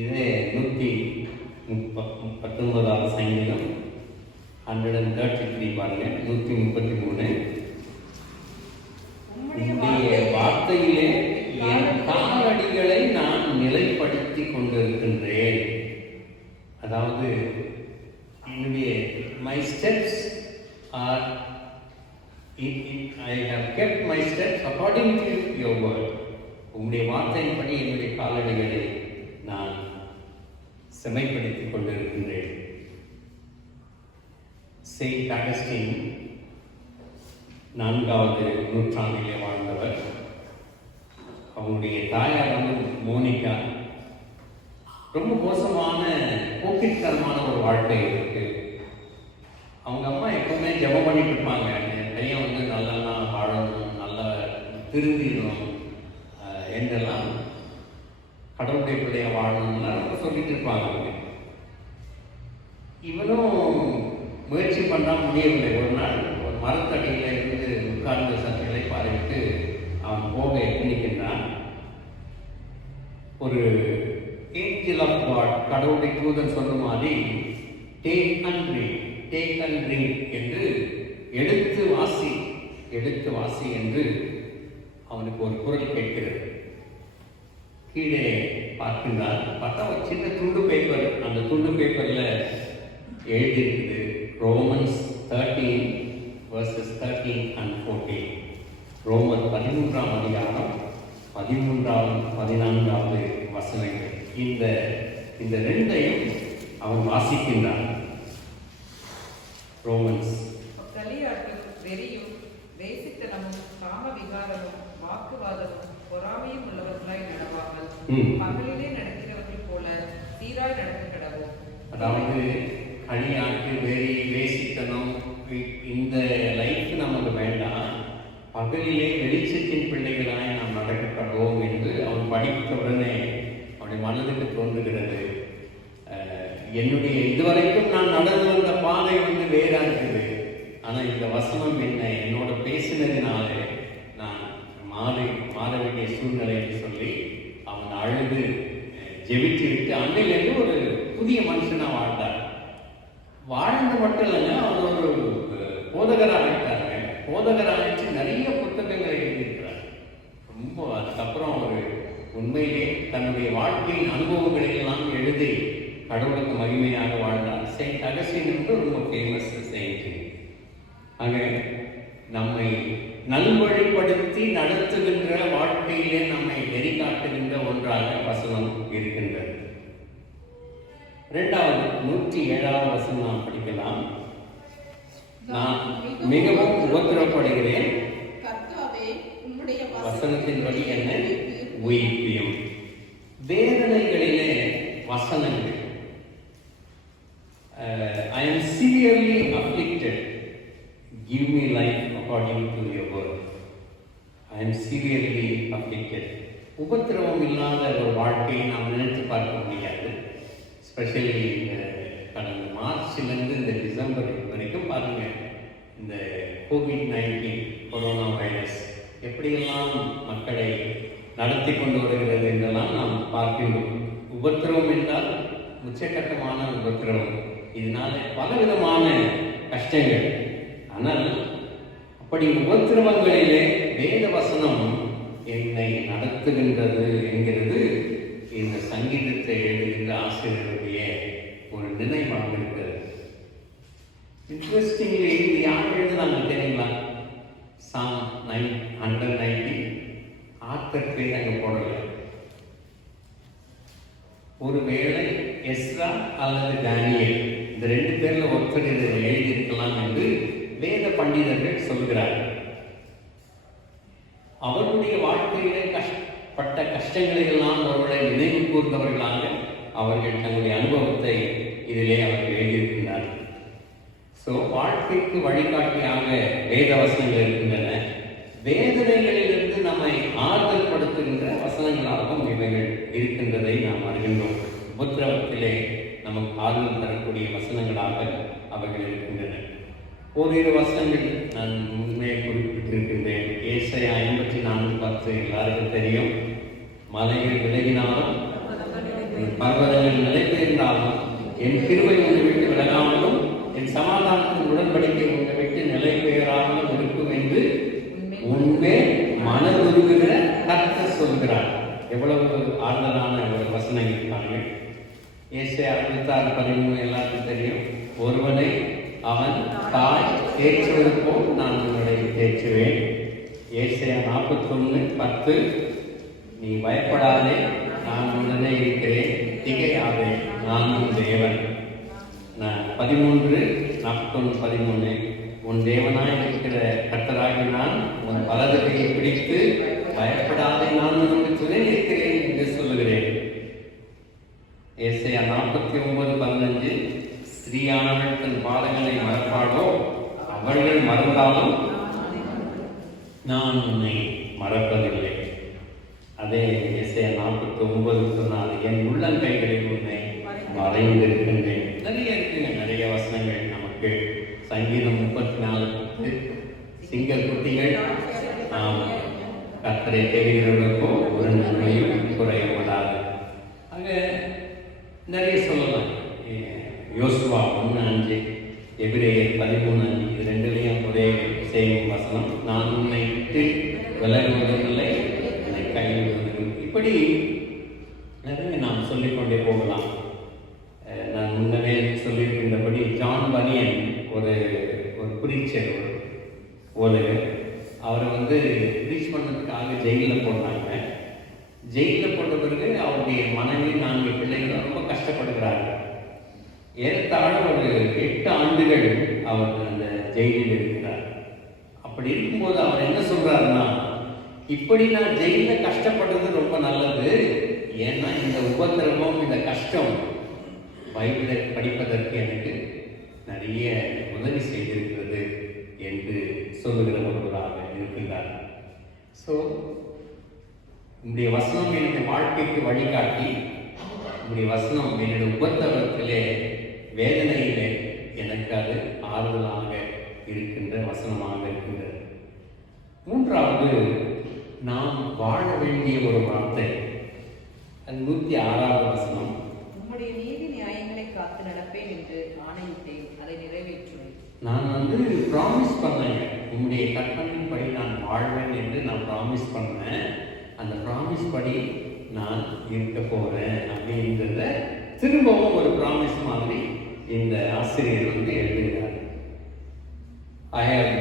இதே 119 சங்கீதம் 133 பாருங்க. 133 உம்முடைய வார்த்தையிலே என் காலடிகளை நான் நிலைப்படுத்தி கொண்டிருக்கின்றேன். அதாவது என்னுடைய my steps are I have kept my steps according to your word. உம்முடைய வார்த்தையின்படி என்னுடைய காலடிகளை நான் செமைப்படுத்திக் கொண்டிருக்கின்றேன். செயின்ட் அகஸ்டின் 4வது நூற்றாண்டிலே வாழ்ந்தவர். அவங்களுடைய தாயார் மோனிகா. ரொம்ப மோசமான போக்கித்தனமான ஒரு வாழ்க்கை இருக்கு. அவங்க அம்மா எப்பவுமே ஜெபம் பண்ணிட்டு இருப்பாங்க, என் பையன் நல்லா வாழணும், நல்லா திருந்திடணும் என்றெல்லாம், கடவுளுடைய பிள்ளைய வாழணும்னா ரொம்ப சொல்லிட்டு இருப்பாங்க. இவனும் முயற்சி பண்ணா முடியவில்லை. ஒரு நாள் ஒரு மரத்தடியில் இருந்து உட்கார்ந்த சத்துக்களை பார்த்துட்டு அவன் போக எண்ணிக்கின்றான். ஒரு ஏஞ்சல் ஆஃப் காட், கடவுளுடைய தூதன் சொல்ல மாதிரி டேக் அண்ட் ட்ரிங்க் என்று எடுத்து வாசி என்று அவனுக்கு ஒரு குரல் கேட்கிறது. கீழே பார்க்கின்றார். பார்த்தா ஒரு சின்ன துண்டு பேப்பர். அந்த துண்டு பேப்பர்ல எழுதியிருக்குது ரோமன்ஸ் 13 verses 13 and 14. ரோமர் 13ஆம் அதிகாரம் 13-14 வசனங்கள். இந்த ரெண்டையும் அவன் வாசிக்கின்றான். ரோமன்ஸ் களியாட்டும் வெறியும் வேசித்தனமும் காம விகாரமும் வாக்குவாதமும் பொறாமையும் உள்ளவர்களாய் நடவாமல் பகலிலே நடக்கிறவர்கள் போல சீராய் நடக்க கடவோம். அதாவது களியாட்டு, வெறி, வேசித்தனம், இந்த லைஃப் நமக்கு வேண்டாம். பகலிலே வெளிச்சத்தின் பிள்ளைகளாய் நாம் நடக்கப்படுவோம் என்று அவன் படித்த உடனே அவனுடைய மனதுக்கு தோன்றுகிறது. என்னுடைய இதுவரைக்கும் நான் நடந்து வந்த பாதை வேறா இருக்குது. ஆனா இந்த வசனம் என்னோட பேசினதுனால நான் மாற வேண்டிய சூழ்நிலை என்று சொல்லி அவன் அழுது ஜெபித்து விட்டு அன்னையிலிருந்து ஒரு புதிய மனுஷனா வாழ்ந்து மட்டும் இல்லைங்க, அவர் ஒரு போதகராக இருக்காங்க. போதகராகிட்டு நிறைய புத்தகங்களை எழுதியிருக்கிறார். ரொம்ப அதுக்கப்புறம் அவர் உண்மையிலே தன்னுடைய வாழ்க்கையின் அனுபவங்களை எல்லாம் எழுதி கடவுளுக்கு மகிமையாக வாழ்ந்தார். செயின்ட் அகஸ்டின் என்று ரொம்ப ஃபேமஸ் செயின்ட். ஆக நம்மை நல்வழிப்படுத்தி நடத்துகின்ற வாழ்க்கையிலே நம்மை நெறி காட்டுகின்ற ஒன்றாக வசனம் இருக்கின்றது. 2வது 107வது வசனம் நாம் படிக்கலாம். நான் மிகவும் உபத்திரப்படுகிறேன், வசனத்தின்படி என்ன உயிர்ப்பியும். வேதனைகளிலே வசனங்கள். I am severely afflicted. Give me life according to your word. I am severely afflicted. உபத்திரவம் இல்லாத ஒரு வாழ்க்கையை நாம் நினைத்து பார்க்க முடியாது. ஸ்பெஷலி கடந்த மார்ச்லேருந்து இந்த டிசம்பர் வரைக்கும் பாருங்க, இந்த COVID-19 கொரோனா வைரஸ் எப்படியெல்லாம் மக்களை நடத்தி கொண்டு வருகிறது என்றெல்லாம் நாம் பார்க்கின்றோம். உபத்திரவம் என்றால் உச்சக்கட்டமான உபத்திரவம், இதனால பலவிதமான கஷ்டங்கள். ஆனால் அப்படி உபத்திரவங்களிலே வேத வசனம் என்னை நடத்துகின்றது என்கிறது இந்த சங்கீதத்தை எழுதுகின்ற ஆசிரியருடைய ஒரு நினைவாக இருக்கிறது. இன்ட்ரெஸ்டிங்லி இது யார் எழுதுனாங்க தெரியுங்களா? சாம் 190 ஆத்தர் பேர் அங்கே போடல. ஒருவேளை எஸ்ரா அல்லது தானியேல் இந்த 2 பேர்ல ஒருத்தர் இதை எழுதியிருக்கலாம் என்று வேத பண்டிதர்கள் சொல்கிறார்கள். அவர்களுடைய வாழ்க்கையிலே பட்ட கஷ்டங்களை எல்லாம் அவர்களை நினைவு கூர்ந்தவர்களாக அவர்கள் தங்களுடைய அனுபவத்தை இதிலே அவர்கள் எழுதியிருக்கின்றார்கள். ஸோ வாழ்க்கைக்கு வழிகாட்டியாக வேத வசனங்கள் இருக்கின்றன. வேதனைகளிலிருந்து நம்மை ஆறுதல் படுத்துகின்ற வசனங்களாகவும் இவைகள் இருக்கின்றதை நாம் அறிகின்றோம். உபத்திரவத்திலே நமக்கு ஆறுதல் தரக்கூடிய வசனங்களாக அவைகள் இருக்கின்றன. ஓரிரு வசனங்கள் நான் முன்னே குறிப்பிட்டிருக்கின்றேன். ஏசாயா 54:10 எல்லாருக்கும் தெரியும். மலைகள் விலகினாலும் பர்வதங்கள் நிலைபெயர்ந்தாலும் என் கிருபை உங்களை விட்டு விலகாமலும் என் சமாதானத்தின் உடன்படிக்கை உங்களை விட்டு நிலை பெயராமலும் இருக்கும் என்று உண்மை மனதுருகிற கர்த்தர் சொல்கிறார். எவ்வளவு ஆறுதலான ஒரு வசனம் இருக்காங்க. ஏசாயா 66:13 எல்லாருக்கும் தெரியும். ஒருவனை அவன் தாய் தேற்றுவது போல் நான் உங்களை தேற்றுவேன். ஏசாயா 41:10 நீ பயப்படாதே, நான் உடனே இருக்கிறேன், திகையாதே, நான் உன் தேவன். 13:41 உன் தேவனாய் இருக்கிற கர்த்தராகி நான் உன் வலது கையை பிடித்து பயப்படாதே, நான் உனக்கு துணை இருக்கிறேன் என்று சொல்லுகிறேன். ஏசாயா 49:15 ஸ்திரீயானவள் தன் பாதங்களை மறப்பாளோ, அவர்கள் மறந்தாலும் நான் உன்னை மறப்பதில்லை. அதே ஏசாயா 49:4 என் உள்ளங்கைகளில் உன்னை மறைந்திருக்கின்றேன். நிறைய இருக்குங்க, நிறைய வசனங்கள் நமக்கு. சங்கீதம் 34:10 சிங்க குட்டிகள் கர்த்தரை தெரிகிறவர்களுக்கோ ஒரு நன்மையும் குறையப்படாது. அங்கே நிறைய சொல்லலாம். யோசுவா 1:5 எபிரேயர் 13:5 இது 2லையும் ஒரே செய்யும் வசனம். நான் உன்னை விட்டு விலகுவதில்லை, என்னை கைவிடுவதில்லை. இப்படி நிறைய நாம் சொல்லிக்கொண்டே போகலாம். நான் முன்னமே சொல்லியிருக்கின்றபடி ஜான் பனியன் ஒரு பிரீச்சர், அவரை ப்ரீச் பண்ணதுக்காக ஜெயிலில் போட்டாங்க. ஜெயிலில் போட்ட பிறகு அவருடைய மனைவி 4 பிள்ளைகளும் ரொம்ப கஷ்டப்படுகிறார்கள். ஏறத்தாழ ஒரு 8 ஆண்டுகள் அவர் அந்த ஜெயிலில் இருக்கிறார். அப்படி இருக்கும்போது அவர் என்ன சொல்றாருன்னா, இப்படி நான் ஜெயிலில் கஷ்டப்படுறது ரொம்ப நல்லது, ஏன்னா இந்த உபத்திரவம் இந்த கஷ்டம் பைபிளை படிப்பதற்கு எனக்கு நிறைய உதவி செய்திருக்கிறது என்று சொல்லுகிற ஒருவராக இருக்கின்றார். ஸோ உங்களுடைய வசனம் என்னுடைய வாழ்க்கைக்கு வழிகாட்டி, உங்களுடைய வசனம் என்னுடைய உபத்திரவத்திலே வேதனையிலே எனக்கு அது ஆறுதலாக இருக்கின்ற வசனமாக இருக்கின்றது. 3வது நாம் வாழ வேண்டிய ஒரு வார்த்தை, 106வது வசனம். உம்முடைய நீதி நியாயங்களை காத்து நடப்பேன் என்று ஆணையிட்டேன், அதை நிறைவேற்றுவேன். நான் ப்ராமிஸ் பண்ணேன், உம்முடைய கற்பனையின்படி நான் வாழ்வேன் என்று நான் ப்ராமிஸ் பண்ணேன். அந்த ப்ராமிஸ் படி நான் இருக்க போறேன் அப்படின்றத திரும்பவும் ஒரு ப்ராமிஸ் மாதிரி இந்த ஆசிரியர் எழுதுகிறார். I have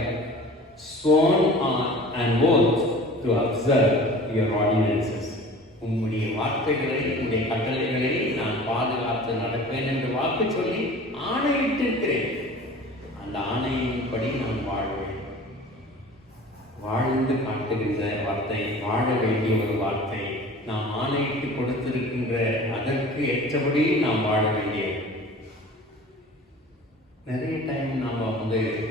sworn on an oath to observe your ordinances. உம்முடைய வார்த்தைகளை, உம்முடைய கட்டளைகளை நான் பாதுகாத்து நடப்பேன் என்று வாக்கு சொல்லி ஆணையிட்டிருக்கிறேன். அந்த ஆணையின்படி நான் வாழ்வேன். வாழ்ந்து காட்டுகின்ற வார்த்தை, வாழ வேண்டிய ஒரு வார்த்தை. நாம் ஆணையிட்டு கொடுத்திருக்கின்ற அதற்கு ஏற்றபடி நாம் வாழ வேண்டியது. நிறைய டைம் நாம்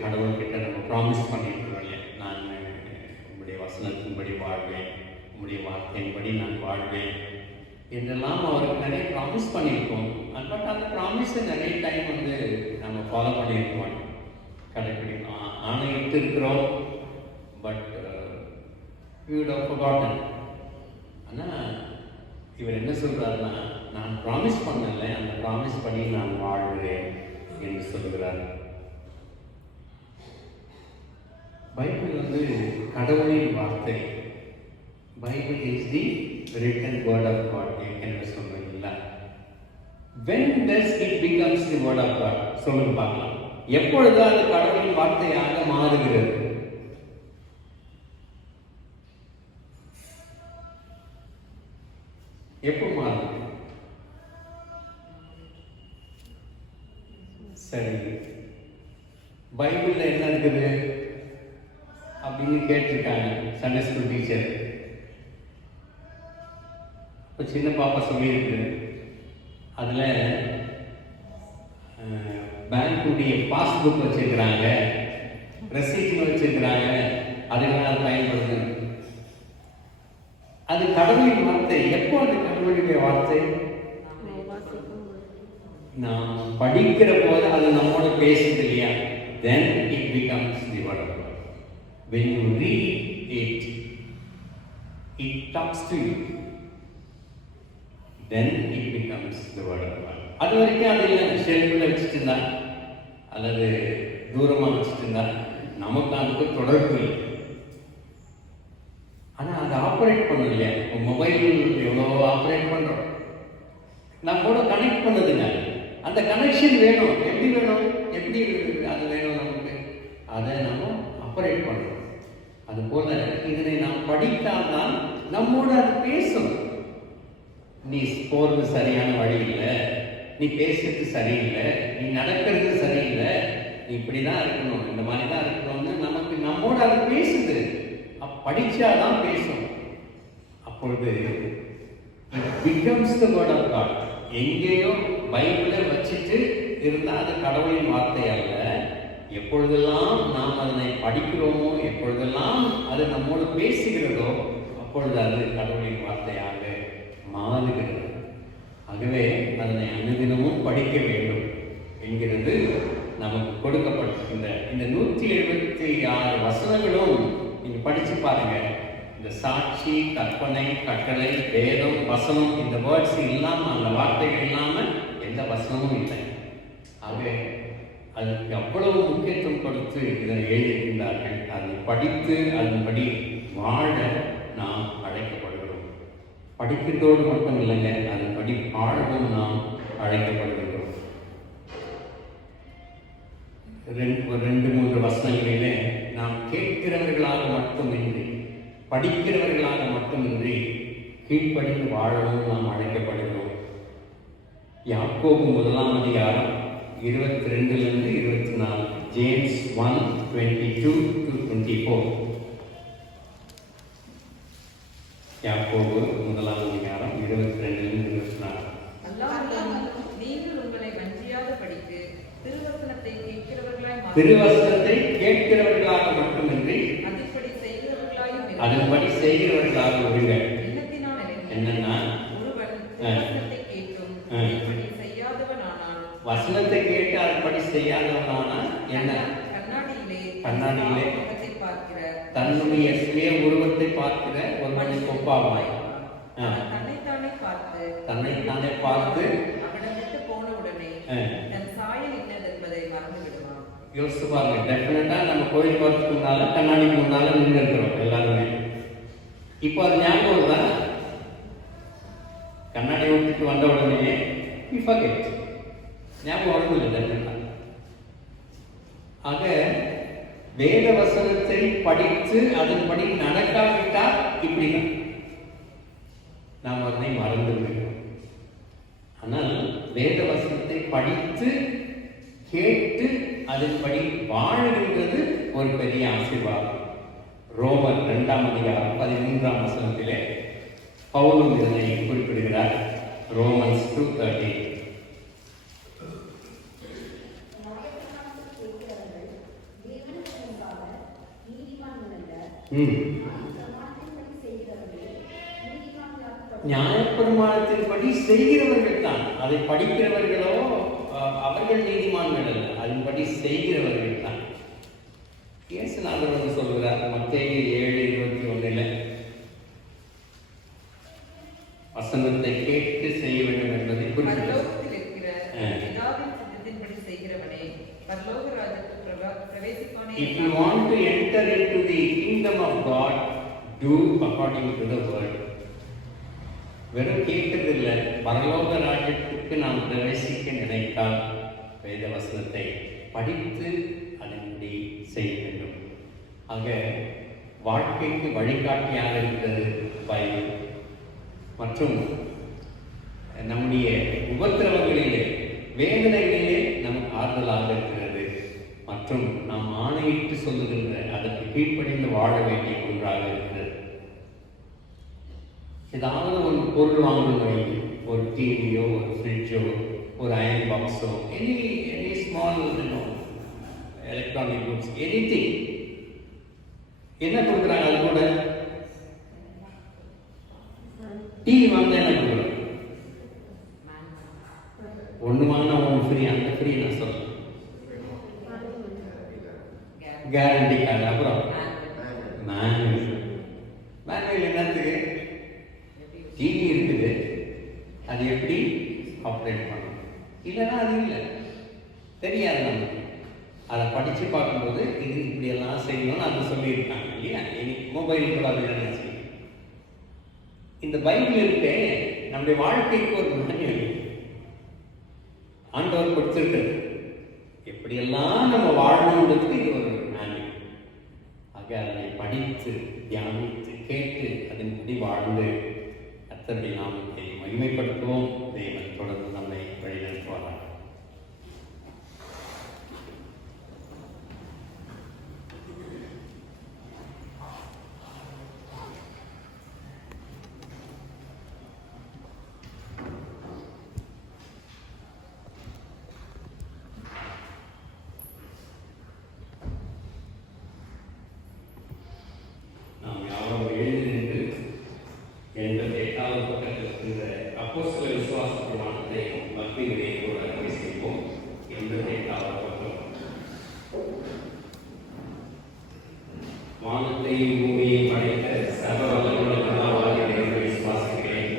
கடவுள்கிட்ட நம்ம ப்ராமிஸ் பண்ணியிருக்கிறோம் இல்லையா, நான் உங்களுடைய வசனத்தின்படி வாழ்வேன், உங்களுடைய வார்த்தையின்படி நான் வாழ்வேன் என்றெல்லாம் அவருக்கு நிறைய ப்ராமிஸ் பண்ணியிருக்கோம். பட் அந்த ப்ராமிஸை நிறைய டைம் நம்ம ஃபாலோ பண்ணியிருக்கோம். ஆணையிட்டு இருக்கிறோம். But we would have forgotten. ஆனால் இவர் என்ன சொல்கிறாருன்னா, நான் ப்ராமிஸ் பண்ணல, அந்த ப்ராமிஸ் படி நான் வாழ்கிறேன் என்று சொல்கிறார். பைபிள் கடவுளின் வார்த்தை. Bible is the written word of God. ஏற்கனவே சொல்றீங்களா? when does it becomes the word of God? சொல்லுங்க பார்க்கலாம். எப்பொழுது அது கடவுளின் வார்த்தையாக மாறுகிறது? எப்போ மாறுது? சரி, பைபிள்ல என்ன இருக்குது அப்படின்னு கேட்டிருக்காங்க சண்டே ஸ்கூல் டீச்சர். இப்போ சின்ன பாப்பா சொல்லியிருக்கு, அதில் பேங்க்குடைய பாஸ்புக் வச்சுருக்கிறாங்க, ரெசிப்ட் வச்சுருக்கிறாங்க, அதெல்லாம் பயன்படுது. அது கடவுளின் வார்த்தை. எப்போ அது கடவுளுடைய வார்த்தை? நாம் படிக்கிற போது அது நம்மோட பேசுது இல்லையா? then it becomes the word of God. When you read it, it talks to you. then it becomes the word of God. அது வரைக்கும் அது இல்லை, ஷெல்ஃபில் வச்சுட்டு இருந்தா அல்லது தூரமாக வச்சுட்டு இருந்தா நமக்கு அதுக்கு தொடர்பு இல்லை. ஆனால் அதை ஆப்ரேட் பண்ணணும் இல்லையா? இப்போ மொபைல் எவ்வளோ ஆப்ரேட் பண்ணுறோம், நம்மளோட கனெக்ட் பண்ணுதுங்க. அந்த கனெக்ஷன் வேணும். எப்படி வேணும்? எப்படி அது வேணும் நமக்கு? அதை நம்ம ஆப்ரேட் பண்ணுறோம். அதுபோல் இதனை நாம் படித்தால்தான் நம்மோட அது பேசும். நீ போகிறது சரியான வழி இல்லை, நீ பேசுறது சரியில்லை, நீ நடக்கிறது சரியில்லை, நீ இப்படி தான் இருக்கணும், இந்த மாதிரி தான் இருக்கணும்னு நமக்கு நம்மோட அது பேசுது. படிச்சாதான் பேசும். அப்பொழுது it becomes the word of God. எங்கேயோ பைபிளை வச்சுட்டு இருந்தால் அது கடவுளின் வார்த்தை அல்ல. எப்பொழுதெல்லாம் நாம் அதனை படிக்கிறோமோ, எப்பொழுதெல்லாம் அது நம்மோடு பேசுகிறதோ, அப்பொழுது அது கடவுளின் வார்த்தையாக மாறுகிறது. ஆகவே அதனை அனுதினமும் படிக்க வேண்டும் என்கிறது நமக்கு கொடுக்கப்பட்டிருக்கின்ற இந்த 176 வசனங்களும் நீங்க படிச்சு பாருங்க. இந்த சாட்சி, கற்பனை, கட்டளை, வேதம், வசனம், இந்த வேர்ட்ஸ் இல்லாம, அந்த வார்த்தைகள் இல்லாம எந்த வசனமும் இல்லை. ஆகவே அதுக்கு அவ்வளவு முக்கியத்துவம் கொடுத்து இதனை எழுதியிருக்கின்றார்கள். அதை படித்து அதன்படி வாழ நாம் அழைக்கப்படுகிறோம். படிக்கிறதோடு மட்டும் இல்லைங்க, அதன்படி வாழவும் நாம் அழைக்கப்படுகிறோம். 2-3 வசனங்களிலே நாம் கேட்கிறவர்களாக மட்டுமின்றி, படிக்கிறவர்களாக மட்டுமின்றி, கீழ்ப்படிந்து வாழவும் நாம் அழைக்கப்படுகிறோம். யாக்கோபு 1ஆம் அதிகாரம் 22 24, ஜேம்ஸ் 1:22-24. யாக்கோபு 1ஆம் அதிகாரம் 22-24. நீங்கள் உங்களை வஞ்சியாக படித்து திருவசனத்தை கேட்கிறவர்களாக மட்டுமின்றி அதன்படி செய்கிறவர்களாக விடுங்கள். என்னன்னா, வசனத்தை கேட்டு அதன்படி செய்யாதவனானா என்ன? கண்ணாடியிலே தன்னுடைய சுய உருவத்தை பார்க்கிற ஒரு மனிதன் ஒப்பாவாய். தன்னைத்தானே பார்த்து போன உடனே தன் சாயல் என்னது என்பதை மறந்து விடுவான். யோசிச்சு பாருங்க. டெஃபினட்டா நம்ம கோயில் போறதுக்கு முன்னால கண்ணாடிக்கு முன்னால நின்று இருக்கிறோம் எல்லாருமே. இப்போ அது ஞாபகம் தான். கண்ணாடி விட்டுட்டு வந்த உடனே ஞாபகம் வரதில்லை டெஃபினட்டா. ஆக வேத வசனத்தை படித்து அதன்படி நடக்காவிட்டால் இப்படிதான் நாம் அதனை மறந்து விடுகிறோம். ஆனால் வேத வசனத்தை படித்து கேட்டு அதன்படி வாழுகின்றது ஒரு பெரிய ஆசீர்வாதம். ரோமர் 2ஆம் அதிகாரம் 13ஆம் வசனத்திலே பவுலும் இதனை குறிப்பிடுகிறார். ரோமன்ஸ் 2:13. நியாயப்பிரமாணத்தின்படி செய்கிறவர்கள் தான். அதை படிக்கிறவர்களோ அவர்கள் நீதிமான்கள் அல்ல, அதன்படி செய்கிறவர்கள் தான். இயேசுநாதர் வந்து சொல்கிறார் மத்தேயு 7:21 வசனத்தை கேட்டு செய்ய வேண்டும் என்பதை குறிப்பிட்டார். பரலோகத்தில் இருக்கிற பிதாவின் சித்தத்தின்படி செய்கிறவனே பரலோக ராஜ்யத்தில் பிரவேசிப்பானே. If you want to enter into the kingdom of God, do according to the word. வெறும் கேட்டதில்லை, பரலோக ராஜ்யத்துக்கு நாம் பிரவேசிக்க நினைத்தால் வேத வசனத்தை படித்து அதன்படி செய்ய வேண்டும். ஆக வாழ்க்கைக்கு வழிகாட்டியாக இருக்கிறது பைபிள். மற்றும் நம்முடைய உபத்திரவங்களிலே வேதனைகளிலே நமக்கு ஆறுதலாக இருக்கிறது. மற்றும் நாம் ஆணையிட்டு சொல்லுகின்ற அதற்கு கீழ்ப்படிந்து வாழ வேண்டிய ஒன்றாக இருக்கிறது. ஏதாவது ஒரு பொருள் வாங்கணும், ஒரு டிவியோ, ஒரு ஃப்ரிட்ஜோ, ஒரு அயன் பாக்ஸோ, any small electronic goods, anything, என்ன கொடுக்குறாங்க? அது கூட டிவி வாங்கினா என்ன கொடுக்குறாங்க? ஒன்று வாங்கினா ஒன்று ஃப்ரீ. அந்த ஃப்ரீ நான் சொல்றேன், கேரண்டி கார்டு. அப்புறம் மேனுவல் என்னத்துக்கு? டிவி இருக்குது, அது எப்படி ஆப்ரேட் பண்ணணும், இல்லைன்னா அது இல்லை, தெரியாது நமக்கு. அதை படித்து பார்க்கும்போது இது இப்படியெல்லாம் செய்யணும்னு அதை சொல்லியிருக்காங்க இல்லையா? மொபைல் கூட அப்படி நினைச்சு. இந்த பைபிள் இருக்கே நம்முடைய வாழ்க்கைக்கு ஒரு மேனுவல் ஆண்டவர் கொடுத்திருக்கிறது. எப்படியெல்லாம் நம்ம வாழணுன்றதுக்கு இது ஒரு மேனுவல். ஆக அதை படித்து தியானித்து கேட்டு அதன்படி வாழ்ந்து கர்த்தருடைய நாமத்தை மகிமைப்படுத்துவோம். தேவன் தொடர்ந்து நம்மை வழிநடத்துவாராக. நாம் யாரும் எழுந்து நின்று 88வது பக்கத்தில் இருக்கின்ற அப்போஸ்தலர் விசுவாச பிரமாணத்தை பக்தியிலே கூட அறிக்கை செய்வோம். 88வது பக்கம். வானத்தையும் பூமியையும் படைத்த சர்வ வல்லமையுள்ள பிதாவாகிய தேவனை விசுவாசிக்கிறேன்.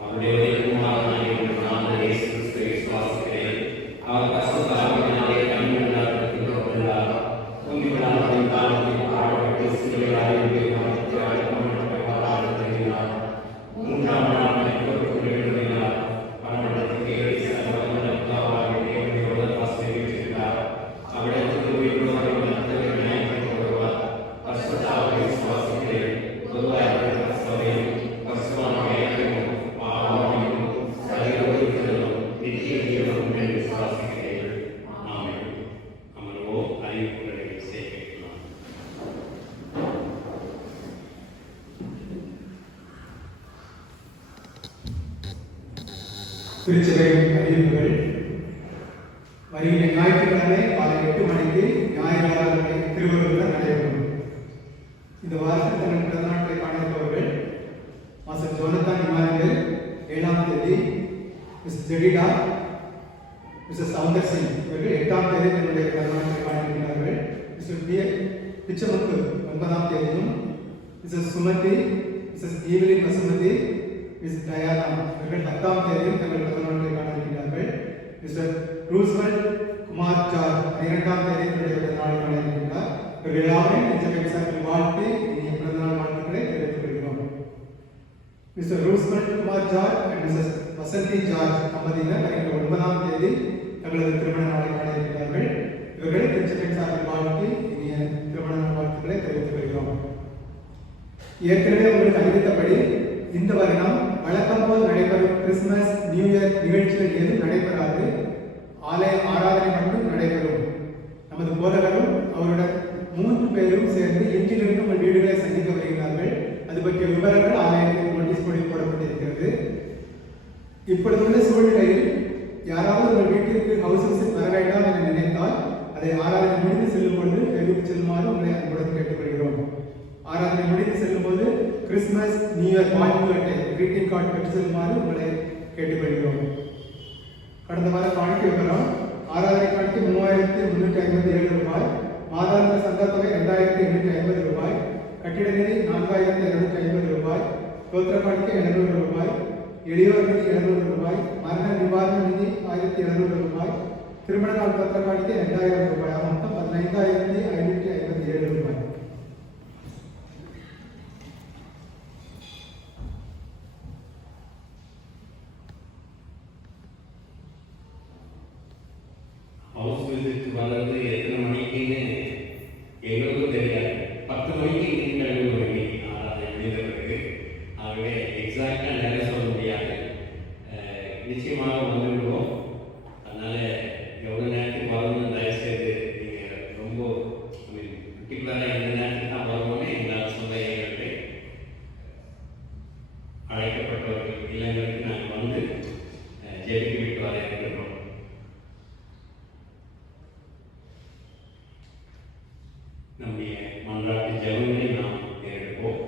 அவருடைய ஒரே குமாரனாகிய எங்கள் நாதர் இயேசு கிறிஸ்துவை விசுவாசிக்கிறேன். அவர் பரிசுத்த ஆவியினாலே கன்னியினால் பிறந்தார். பூமியினால் பிறந்தார். பாடுபட்டு சிலுவையில் அறையப்பட்டு அடக்கமடைந்து பாதாளத்தில் மூன்றாம் நாள் மரித்தோருக்கு எழுந்தினார். மரணத்துக்கு ஏறி சர்வ வல்லமையுள்ள பிதாவாகிய தேவனை வலதுபார்சை வீற்றிருந்தார். அவ்விடத்தில் உயிரோடு மரித்தோரை நியாயப்படுத்த வருவார். பரிசுத்த ஆவியை விசுவாசிக்கிறேன். பொதுவாக சபையும் பரிசுத்தமான ஐக்கியமும் பாவமன்னிப்பும் சரீர உயிர்த்தெழுதலும் நித்திய ஜீவனும் என்று விசுவாசிக்கிறேன். ஆமென். அமர்வோம். அறிவிப்புகளை சேர்க்கலாம். திருச்சபையின் அறிவிப்புகள். வருகிற ஞாயிற்றுக்கிழமை காலை 8 மணிக்கு ஞாயிறு ஆராதனை திருவள்ளுவர் நடைபெறும். இந்த வாரத்தில் தங்கள் பிறந்த நாட்களை காணிப்பவர்கள் மாஸ்டர் ஜோனத்தான் இமானுவேல் 7ஆம் தேதி, மிஸ் ஜெடிடா, மிஸ்டர் சவுந்தர் சிங் இவர்கள் 8ஆம் தேதி தன்னுடைய பிறந்த நாட்களை காணிக்கிறார்கள். மிஸ்டர் பிச்சமுத்து 9ஆம் தேதியும், Mrs Sumathi, Mrs Evelyn Vasumathi, Miss Diana இவர்கள் 10ஆம் தேதியும் தங்கள் பிறந்த நாட்களை காணிக்கிறார்கள். மிஸ்டர் ரூஸ்வெல்ட் குமார் ஜார்ஜ் 12ஆம் தேதி தன்னுடைய பிறந்த நாளை காணிக்கிறார். இவர்கள் யாரும் இந்த சார்பில் வாழ்த்து இனிய பிறந்த நாள் வாழ்த்துக்களை தெரிவித்துக் கொள்கிறோம். Mister Roosevelt Kumar George and missus Vasanthi George தம்பதியினர் வருகிற 9ஆம் தேதி தங்களது திருமண நாளை காணிக்கிறார்கள். இவர்கள் திருச்சபையின் சார்பில் வாழ்த்து இனிய திருமண நாள் வாழ்த்துக்களை தெரிவித்துக் கொள்கிறோம். ஏற்கனவே உங்களுக்கு அறிவித்தபடி இந்த வருடம் வழக்கம் போல் நடைபெறும் கிறிஸ்துமஸ் நியூ இயர் நிகழ்ச்சிகள் எதுவும் நடைபெறாது. ஆலய ஆராதனை மட்டும் நடைபெறும். நமது போதகரும் அவருடன் 3 பேரும் சேர்ந்து இன்றிலிருந்து உங்கள் வீடுகளை சந்திக்க வருகிறார்கள். அது பற்றிய விவரங்கள் ஆலயத்தில் நோட்டீஸ் போர்டில் போடப்பட்டிருக்கிறது. இப்பொழுதுள்ள சூழ்நிலையில் யாராவது உங்கள் வீட்டிற்கு ஹவுஸ் விசிட் வர வேண்டாம் என நினைத்தால் அதை ஆராதனை முடிந்து செல்லும் பொழுது தெரிவித்து செல்லுமாறு உங்களை அன்புடன் கேட்டுக்கொள்கிறோம். ஆராதனை முடிந்து செல்லும் போது கிறிஸ்துமஸ் நியூ இயர் வாழ்த்து அட்டை கிரீட்டிங் கார்டு பெற்று செல்லுமாறு உங்களை கேட்டுக்கொள்கிறோம். கடந்த வார காணிக்கை விவரம். ஆராதனை காணிக்கை 3357 ரூபாய். மாதாந்திர சங்கத்தொகை 2850 ரூபாய், கட்டிட நிதி 4250 ரூபாய், தோற்றப்பாடிக்கு 700 ரூபாய், எளியோர் நிதி 700 ரூபாய், மரண நிவாரண நிதி 1700 ரூபாய், திருமண நாள் பத்திரப்பாடிக்கு 2000 ரூபாய், மொத்தம் 15,557 ரூபாய். ஹவுஸ் விசிட் வர்றது எத்தனை மணிக்குன்னு எங்களுக்கும் தெரியாது. 10 மணிக்கு நீங்கள் அதை எழுதுறதுக்கு ஆகவே எக்ஸாக்டாக நிறைய சொல்ல முடியாது. நிச்சயமாக வந்துவிடுவோம். அதனால எவ்வளோ நேரத்துக்கு வரணும்னு தயவுசெய்து நீங்கள் ரொம்ப பர்டிகுலராக இந்த நேரத்துக்கு தான் வருவோன்னு எங்களால் சொல்ல எங்களுக்கு அழைக்கப்பட்டவர்கள் இல்லங்களுக்கு நாங்கள் வந்து ஜெபிக்கு விட்டு வர இருக்கிறோம். நம்முடைய மன்றாட்டு ஜெபங்களை நாம் எடுப்போம்.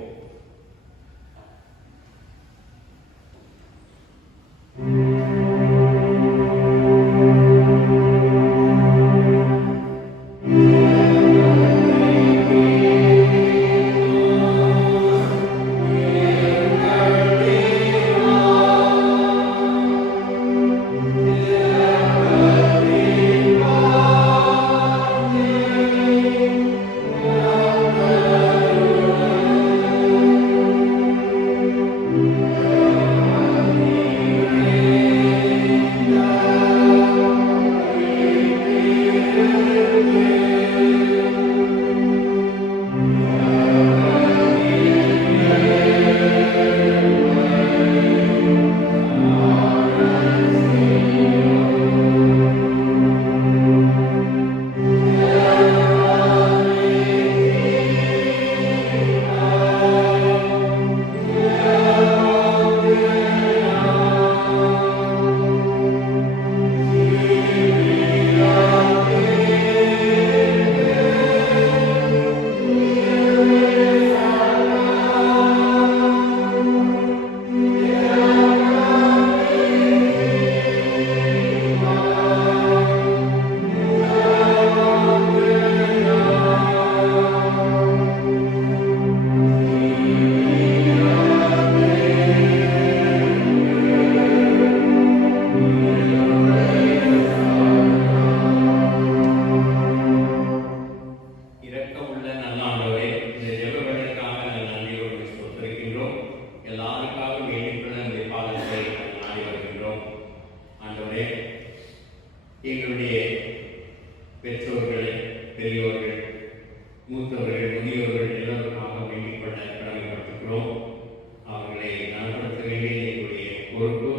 எங்களுடைய பெற்றோர்கள், பெரியோர்கள், மூத்தவர்கள், முதியோர்கள் எல்லோருக்காக வேண்டிக் கொள்ள கடமைப்பட்டிருக்கிறோம். அவர்களை நலப்படுத்த வேண்டிய எங்களுடைய பொறுப்பு.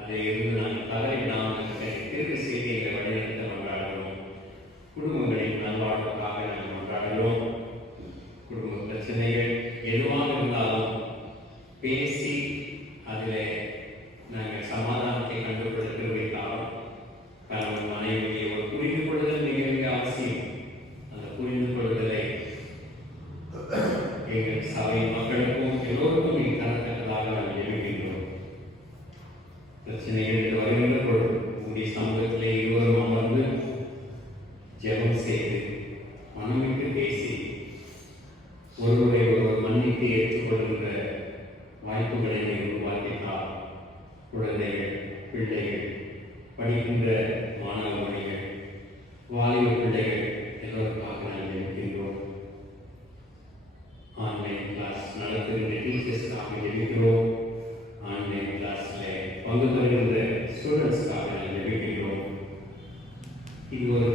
அதை இருந்து நான் தவறினால் தேர்வு செய்து எங்களை வழிநடத்த கொண்டாடுகிறோம். குடும்பங்களின் நல்வாழ்வுக்காக நாங்கள் கொண்டாடுகிறோம். குடும்ப பிரச்சனைகள் எதுவாக இருந்தாலும் பேசி அதில் நாங்கள் சமாதானத்தை கண்டுபிடித்து வைத்தாலும் கணவன் மனைவியை ஒரு புரிந்து கொள்ளுதல் மிக மிக அவசியம். அந்த புரிந்து கொள்ளுதலை எங்கள் சபை மக்களுக்கும் எல்லோருக்கும் நீ தரத்தக்கதாக நாங்கள் எழுதுகின்றோம். பிரச்சனைகள் வருகின்ற பொழுது உங்களுடைய சமூகத்திலே இருவரும் அமர்ந்து ஜெபம் செய்து மனமிட்டு பேசி ஒருவரை ஒருவர் மன்னித்து ஏற்றுக்கொள்கின்ற வாய்ப்புகளை உருவாக்கினார். குழந்தைகள், பிள்ளைகள், படிக்கின்ற மாணவ மணிகள், வாலிப பிள்ளைகள் எல்லோருக்காக நாங்கள் எழுதுகின்றோம். ஆன்லைன் கிளாஸ் நடத்துகின்ற டீச்சர்ஸ்க்காக எழுதுகிறோம். ஆன்லைன் கிளாஸில் பங்கு பெறுகின்ற ஸ்டூடெண்ட்ஸ்க்காக நாங்கள் எழுதுகின்றோம். இது ஒரு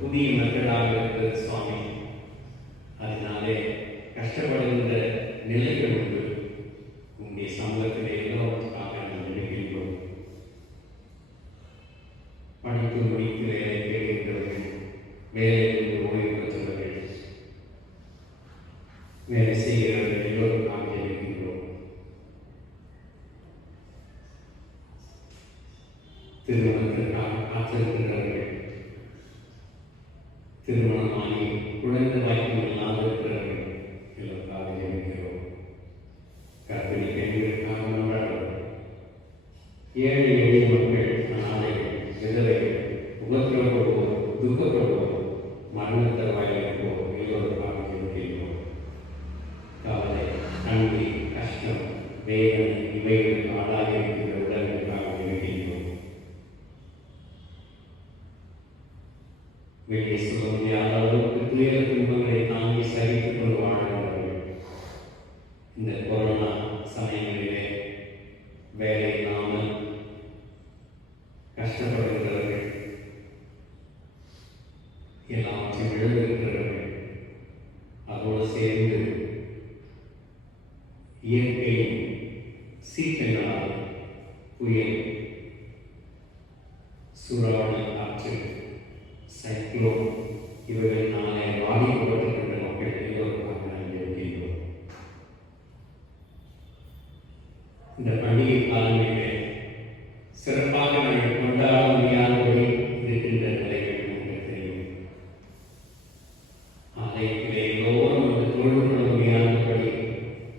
புதிய மெத்தடாக இருக்கிறது சுவாமி. அதனாலே கஷ்டப்படுகின்ற நிலைகள் உண்டு. உங்களுடைய சமூகத்தில் எல்லோருக்காக நாங்கள் எழுதுகின்றோம். படித்து முடித்து வேலை தேடுகின்றவர்கள், வேலையிலிருந்து ஓய்வு பெற்றவர்கள், வேலை செய்கிறவர்கள் எல்லோருக்காக எழுதுகின்றோம். திருமணத்திற்காக காத்திருக்கின்றவர்கள், திருமணமாகி குழந்தை வாய்ப்பு இல்லாத இருக்கிறவர்கள் எல்லோருக்காக எழுதுகிறோம். கர்ப்பிணி பெண்களுக்காக கொண்டாடுகிறோம். ஏழை எளிய மக்கள், அனாதைகள், விதவைகள், உபத்திரப்படுவோர், துக்கப்படுவோர், மரண தருவாயில் வெளியே சொல்ல முடியாத அளவுக்கு துயர துன்பங்களை தாங்கி சகித்துக் கொண்டு வாழ்ந்தவர்கள். இந்த கொரோனா சமயங்களிலே வேலை இல்லாமல் கஷ்டப்படுகிறவர்கள், எல்லாவற்றையும் இழந்திருக்கிறவர்கள், அதோடு சேர்ந்து இயற்கையின் சீற்றங்களால் புயல், சூறாவளி காற்று, சைக்ளோன் இவர்களினாலே பாதிக்கப்பட்டிருக்கின்ற மக்கள் எல்லோருக்காக நாங்கள் இருக்கிறோம். இந்த பண்டிகை காலங்களிலே சிறப்பாக நாங்கள் கொண்டாட முடியாதபடி இருக்கின்ற நிலைகள் நமக்கு தெரியும். ஆலயத்திலே எல்லோரும் அந்த தொழில்நுட்ப முடியாதபடி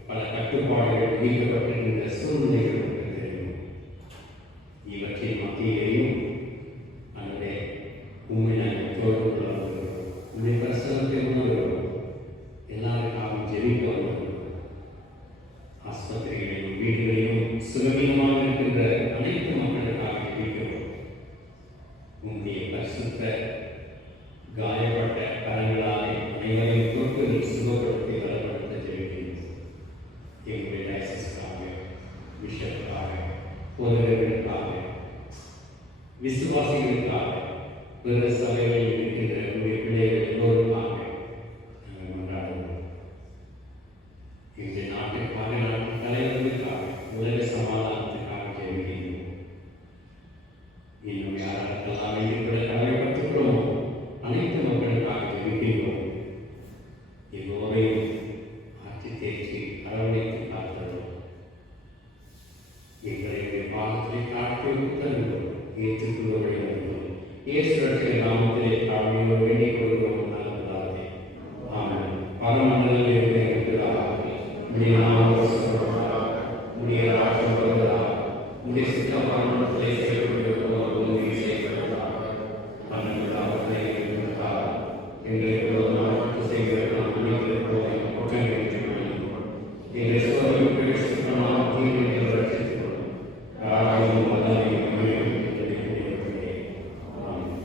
பல கட்டுப்பாடுகள் விதிக்கப்பட்டிருக்கின்ற சூழ்நிலைகள் நமக்கு தெரியும். இவற்றின் மத்தியிலேயும் அந்த உண்மை நாங்கள் தோல்வி உடைய பிரசனத்தை உணர்கிறோம். எல்லாருக்காகவும் ஜெபிக்க வந்தோம். ஆஸ்பத்திரிகளிலும் வீடுகளிலும் சுலபீனமாக இருக்கின்ற அனைத்து மக்களுக்காக ஜெபிக்கிறோம். உங்களுடைய பரிசுத்த காயப்பட்ட கரங்களாலே அனைவரையும் தொட்டு சுகப்படுத்தி பலப்படுத்த ஜெபிக்கிறோம். எங்களுடைய லைசன்ஸ்க்காக, பிஷப்புக்காக, போதகர்களுக்காக, விசுவாசிகளுக்காக, பிற சபைகளில் இருக்கின்ற உங்களுடைய பிள்ளைகள் எல்லோருக்காக நாங்கள் கொண்டாடுவோம். எங்களுடைய நாட்டிற்காக, நாட்டு தலைவர்களுக்காக, உலக சமாதானத்துக்காக ஜெபிக்கிறோம். இன்னும் யாரெல்லாம் இருக்கிற கடமைப்பட்டுக்கிறோமோ அனைத்து மக்களுக்காக ஜெபிக்கிறோம். எல்லோரையும் ஆட்சி தேர்ச்சி அரவணைத்து காத்தோம். எங்களுடைய பாதத்தை காட்டு தருவோம், ஏற்றுக்கொள்வதை வருவோம். இயேசு ரட்சகர் நாமத்திலே தாழ்மையோடு வேண்டிக் கொள்கிறோம். நல்லதாகவே ஆமென். பரமண்டலத்தில் இருக்கிற எங்கள் பிதாவே, உம்முடைய நாமம் பரிசுத்தப்படுவதாக, உம்முடைய ராஜ்யம் வருவதாக, உம்முடைய சித்தம் பரமண்டலத்திலே செய்யப்படுவது போல பூமியிலே செய்யப்படுவதாக. அன்றைய தாகத்தை எங்களுக்காக எங்களுக்கு விரோதமாக செய்கிறவர்கள் நாம் மன்னிக்கிறோம். குற்றங்களை ஏற்றுக்கொள்கிறோம். எங்களை சோதனைக்கு சுத்தமான தீமையை ரட்சிக்கிறோம். ராஜ்யமும் வல்லமையும் மகிமையும் எங்களுடையதே. ஆமென்.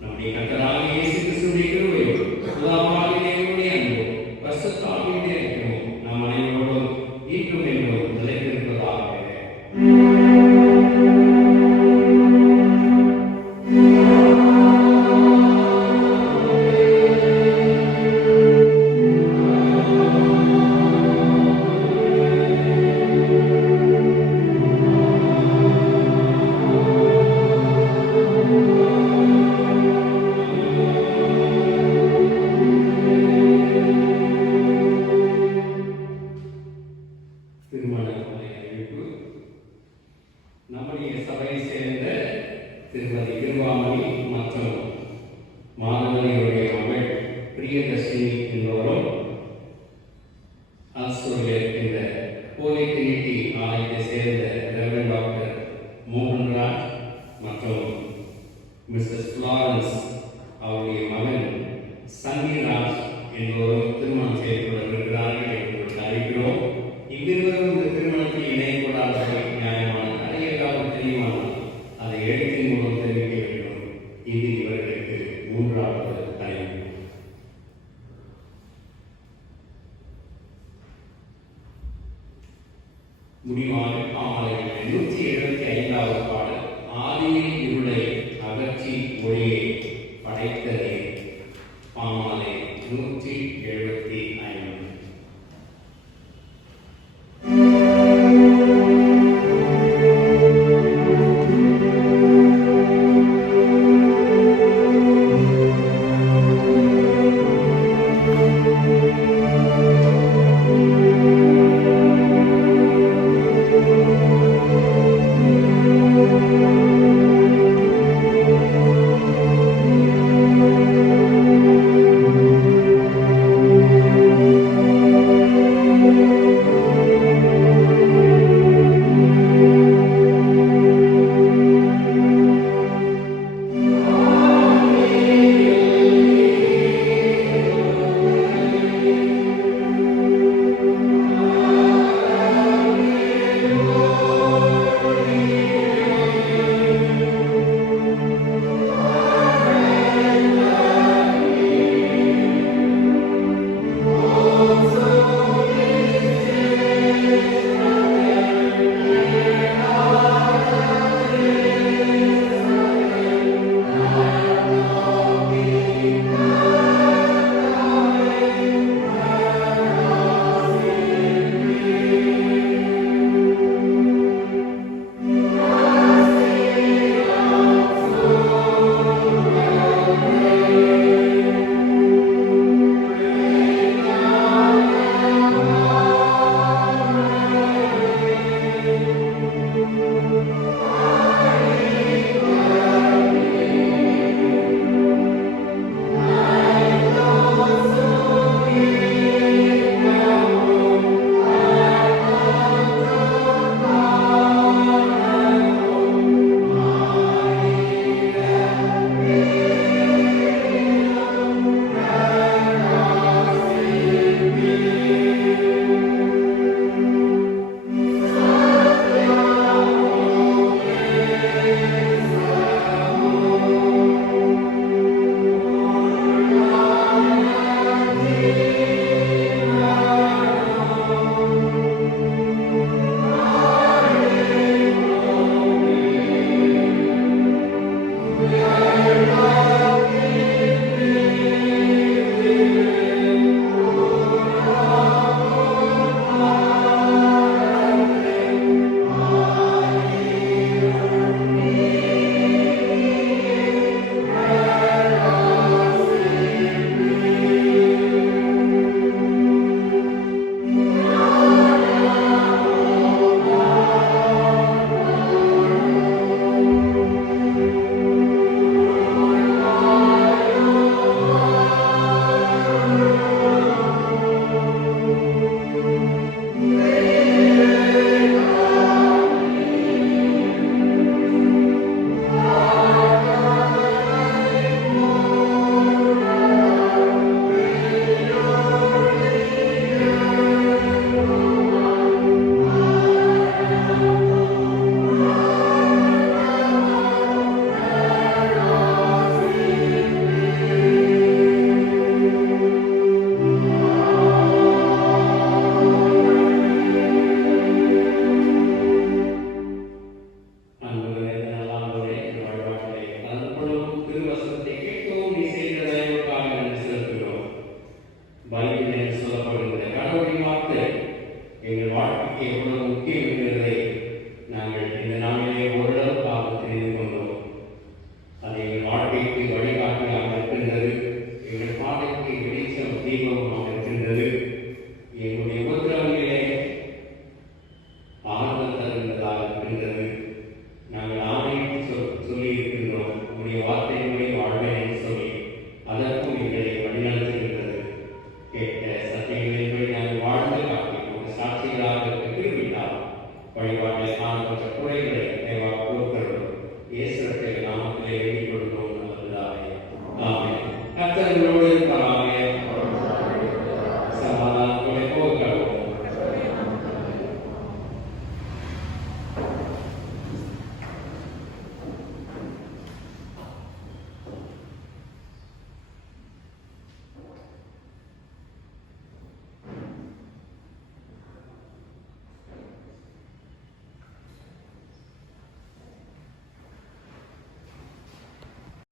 நம்முடைய கர்த்தராகிய இயேசு கிறிஸ்துவின் கிருபையும் பிதாவாகிய தேவனுடைய அன்பும் பரிசுத்த ஆவியுடைய ஐக்கியமும் நம் அனைவரோடும் இன்றும் என்றும் நிலைத்திருப்பதாக. திருமண கொலை அறிவிப்பு. நம்முடைய சபையை சேர்ந்த திருமதி கிருபாமணி மற்றும் மாதவனியுடைய மகள் பிரியதர்ஷினி என்பவரும் அல்சூரில் இருக்கின்ற போலி டிரினிட்டி ஆலயத்தை சேர்ந்த ரெவரண்ட் டாக்டர் மோகன்ராஜ் மற்றும் மிஸ்ஸஸ் ஃப்ளாரன்ஸ் அவருடைய மகன் சன்னிராஜ் என்பவரும் திருமணம் செய்து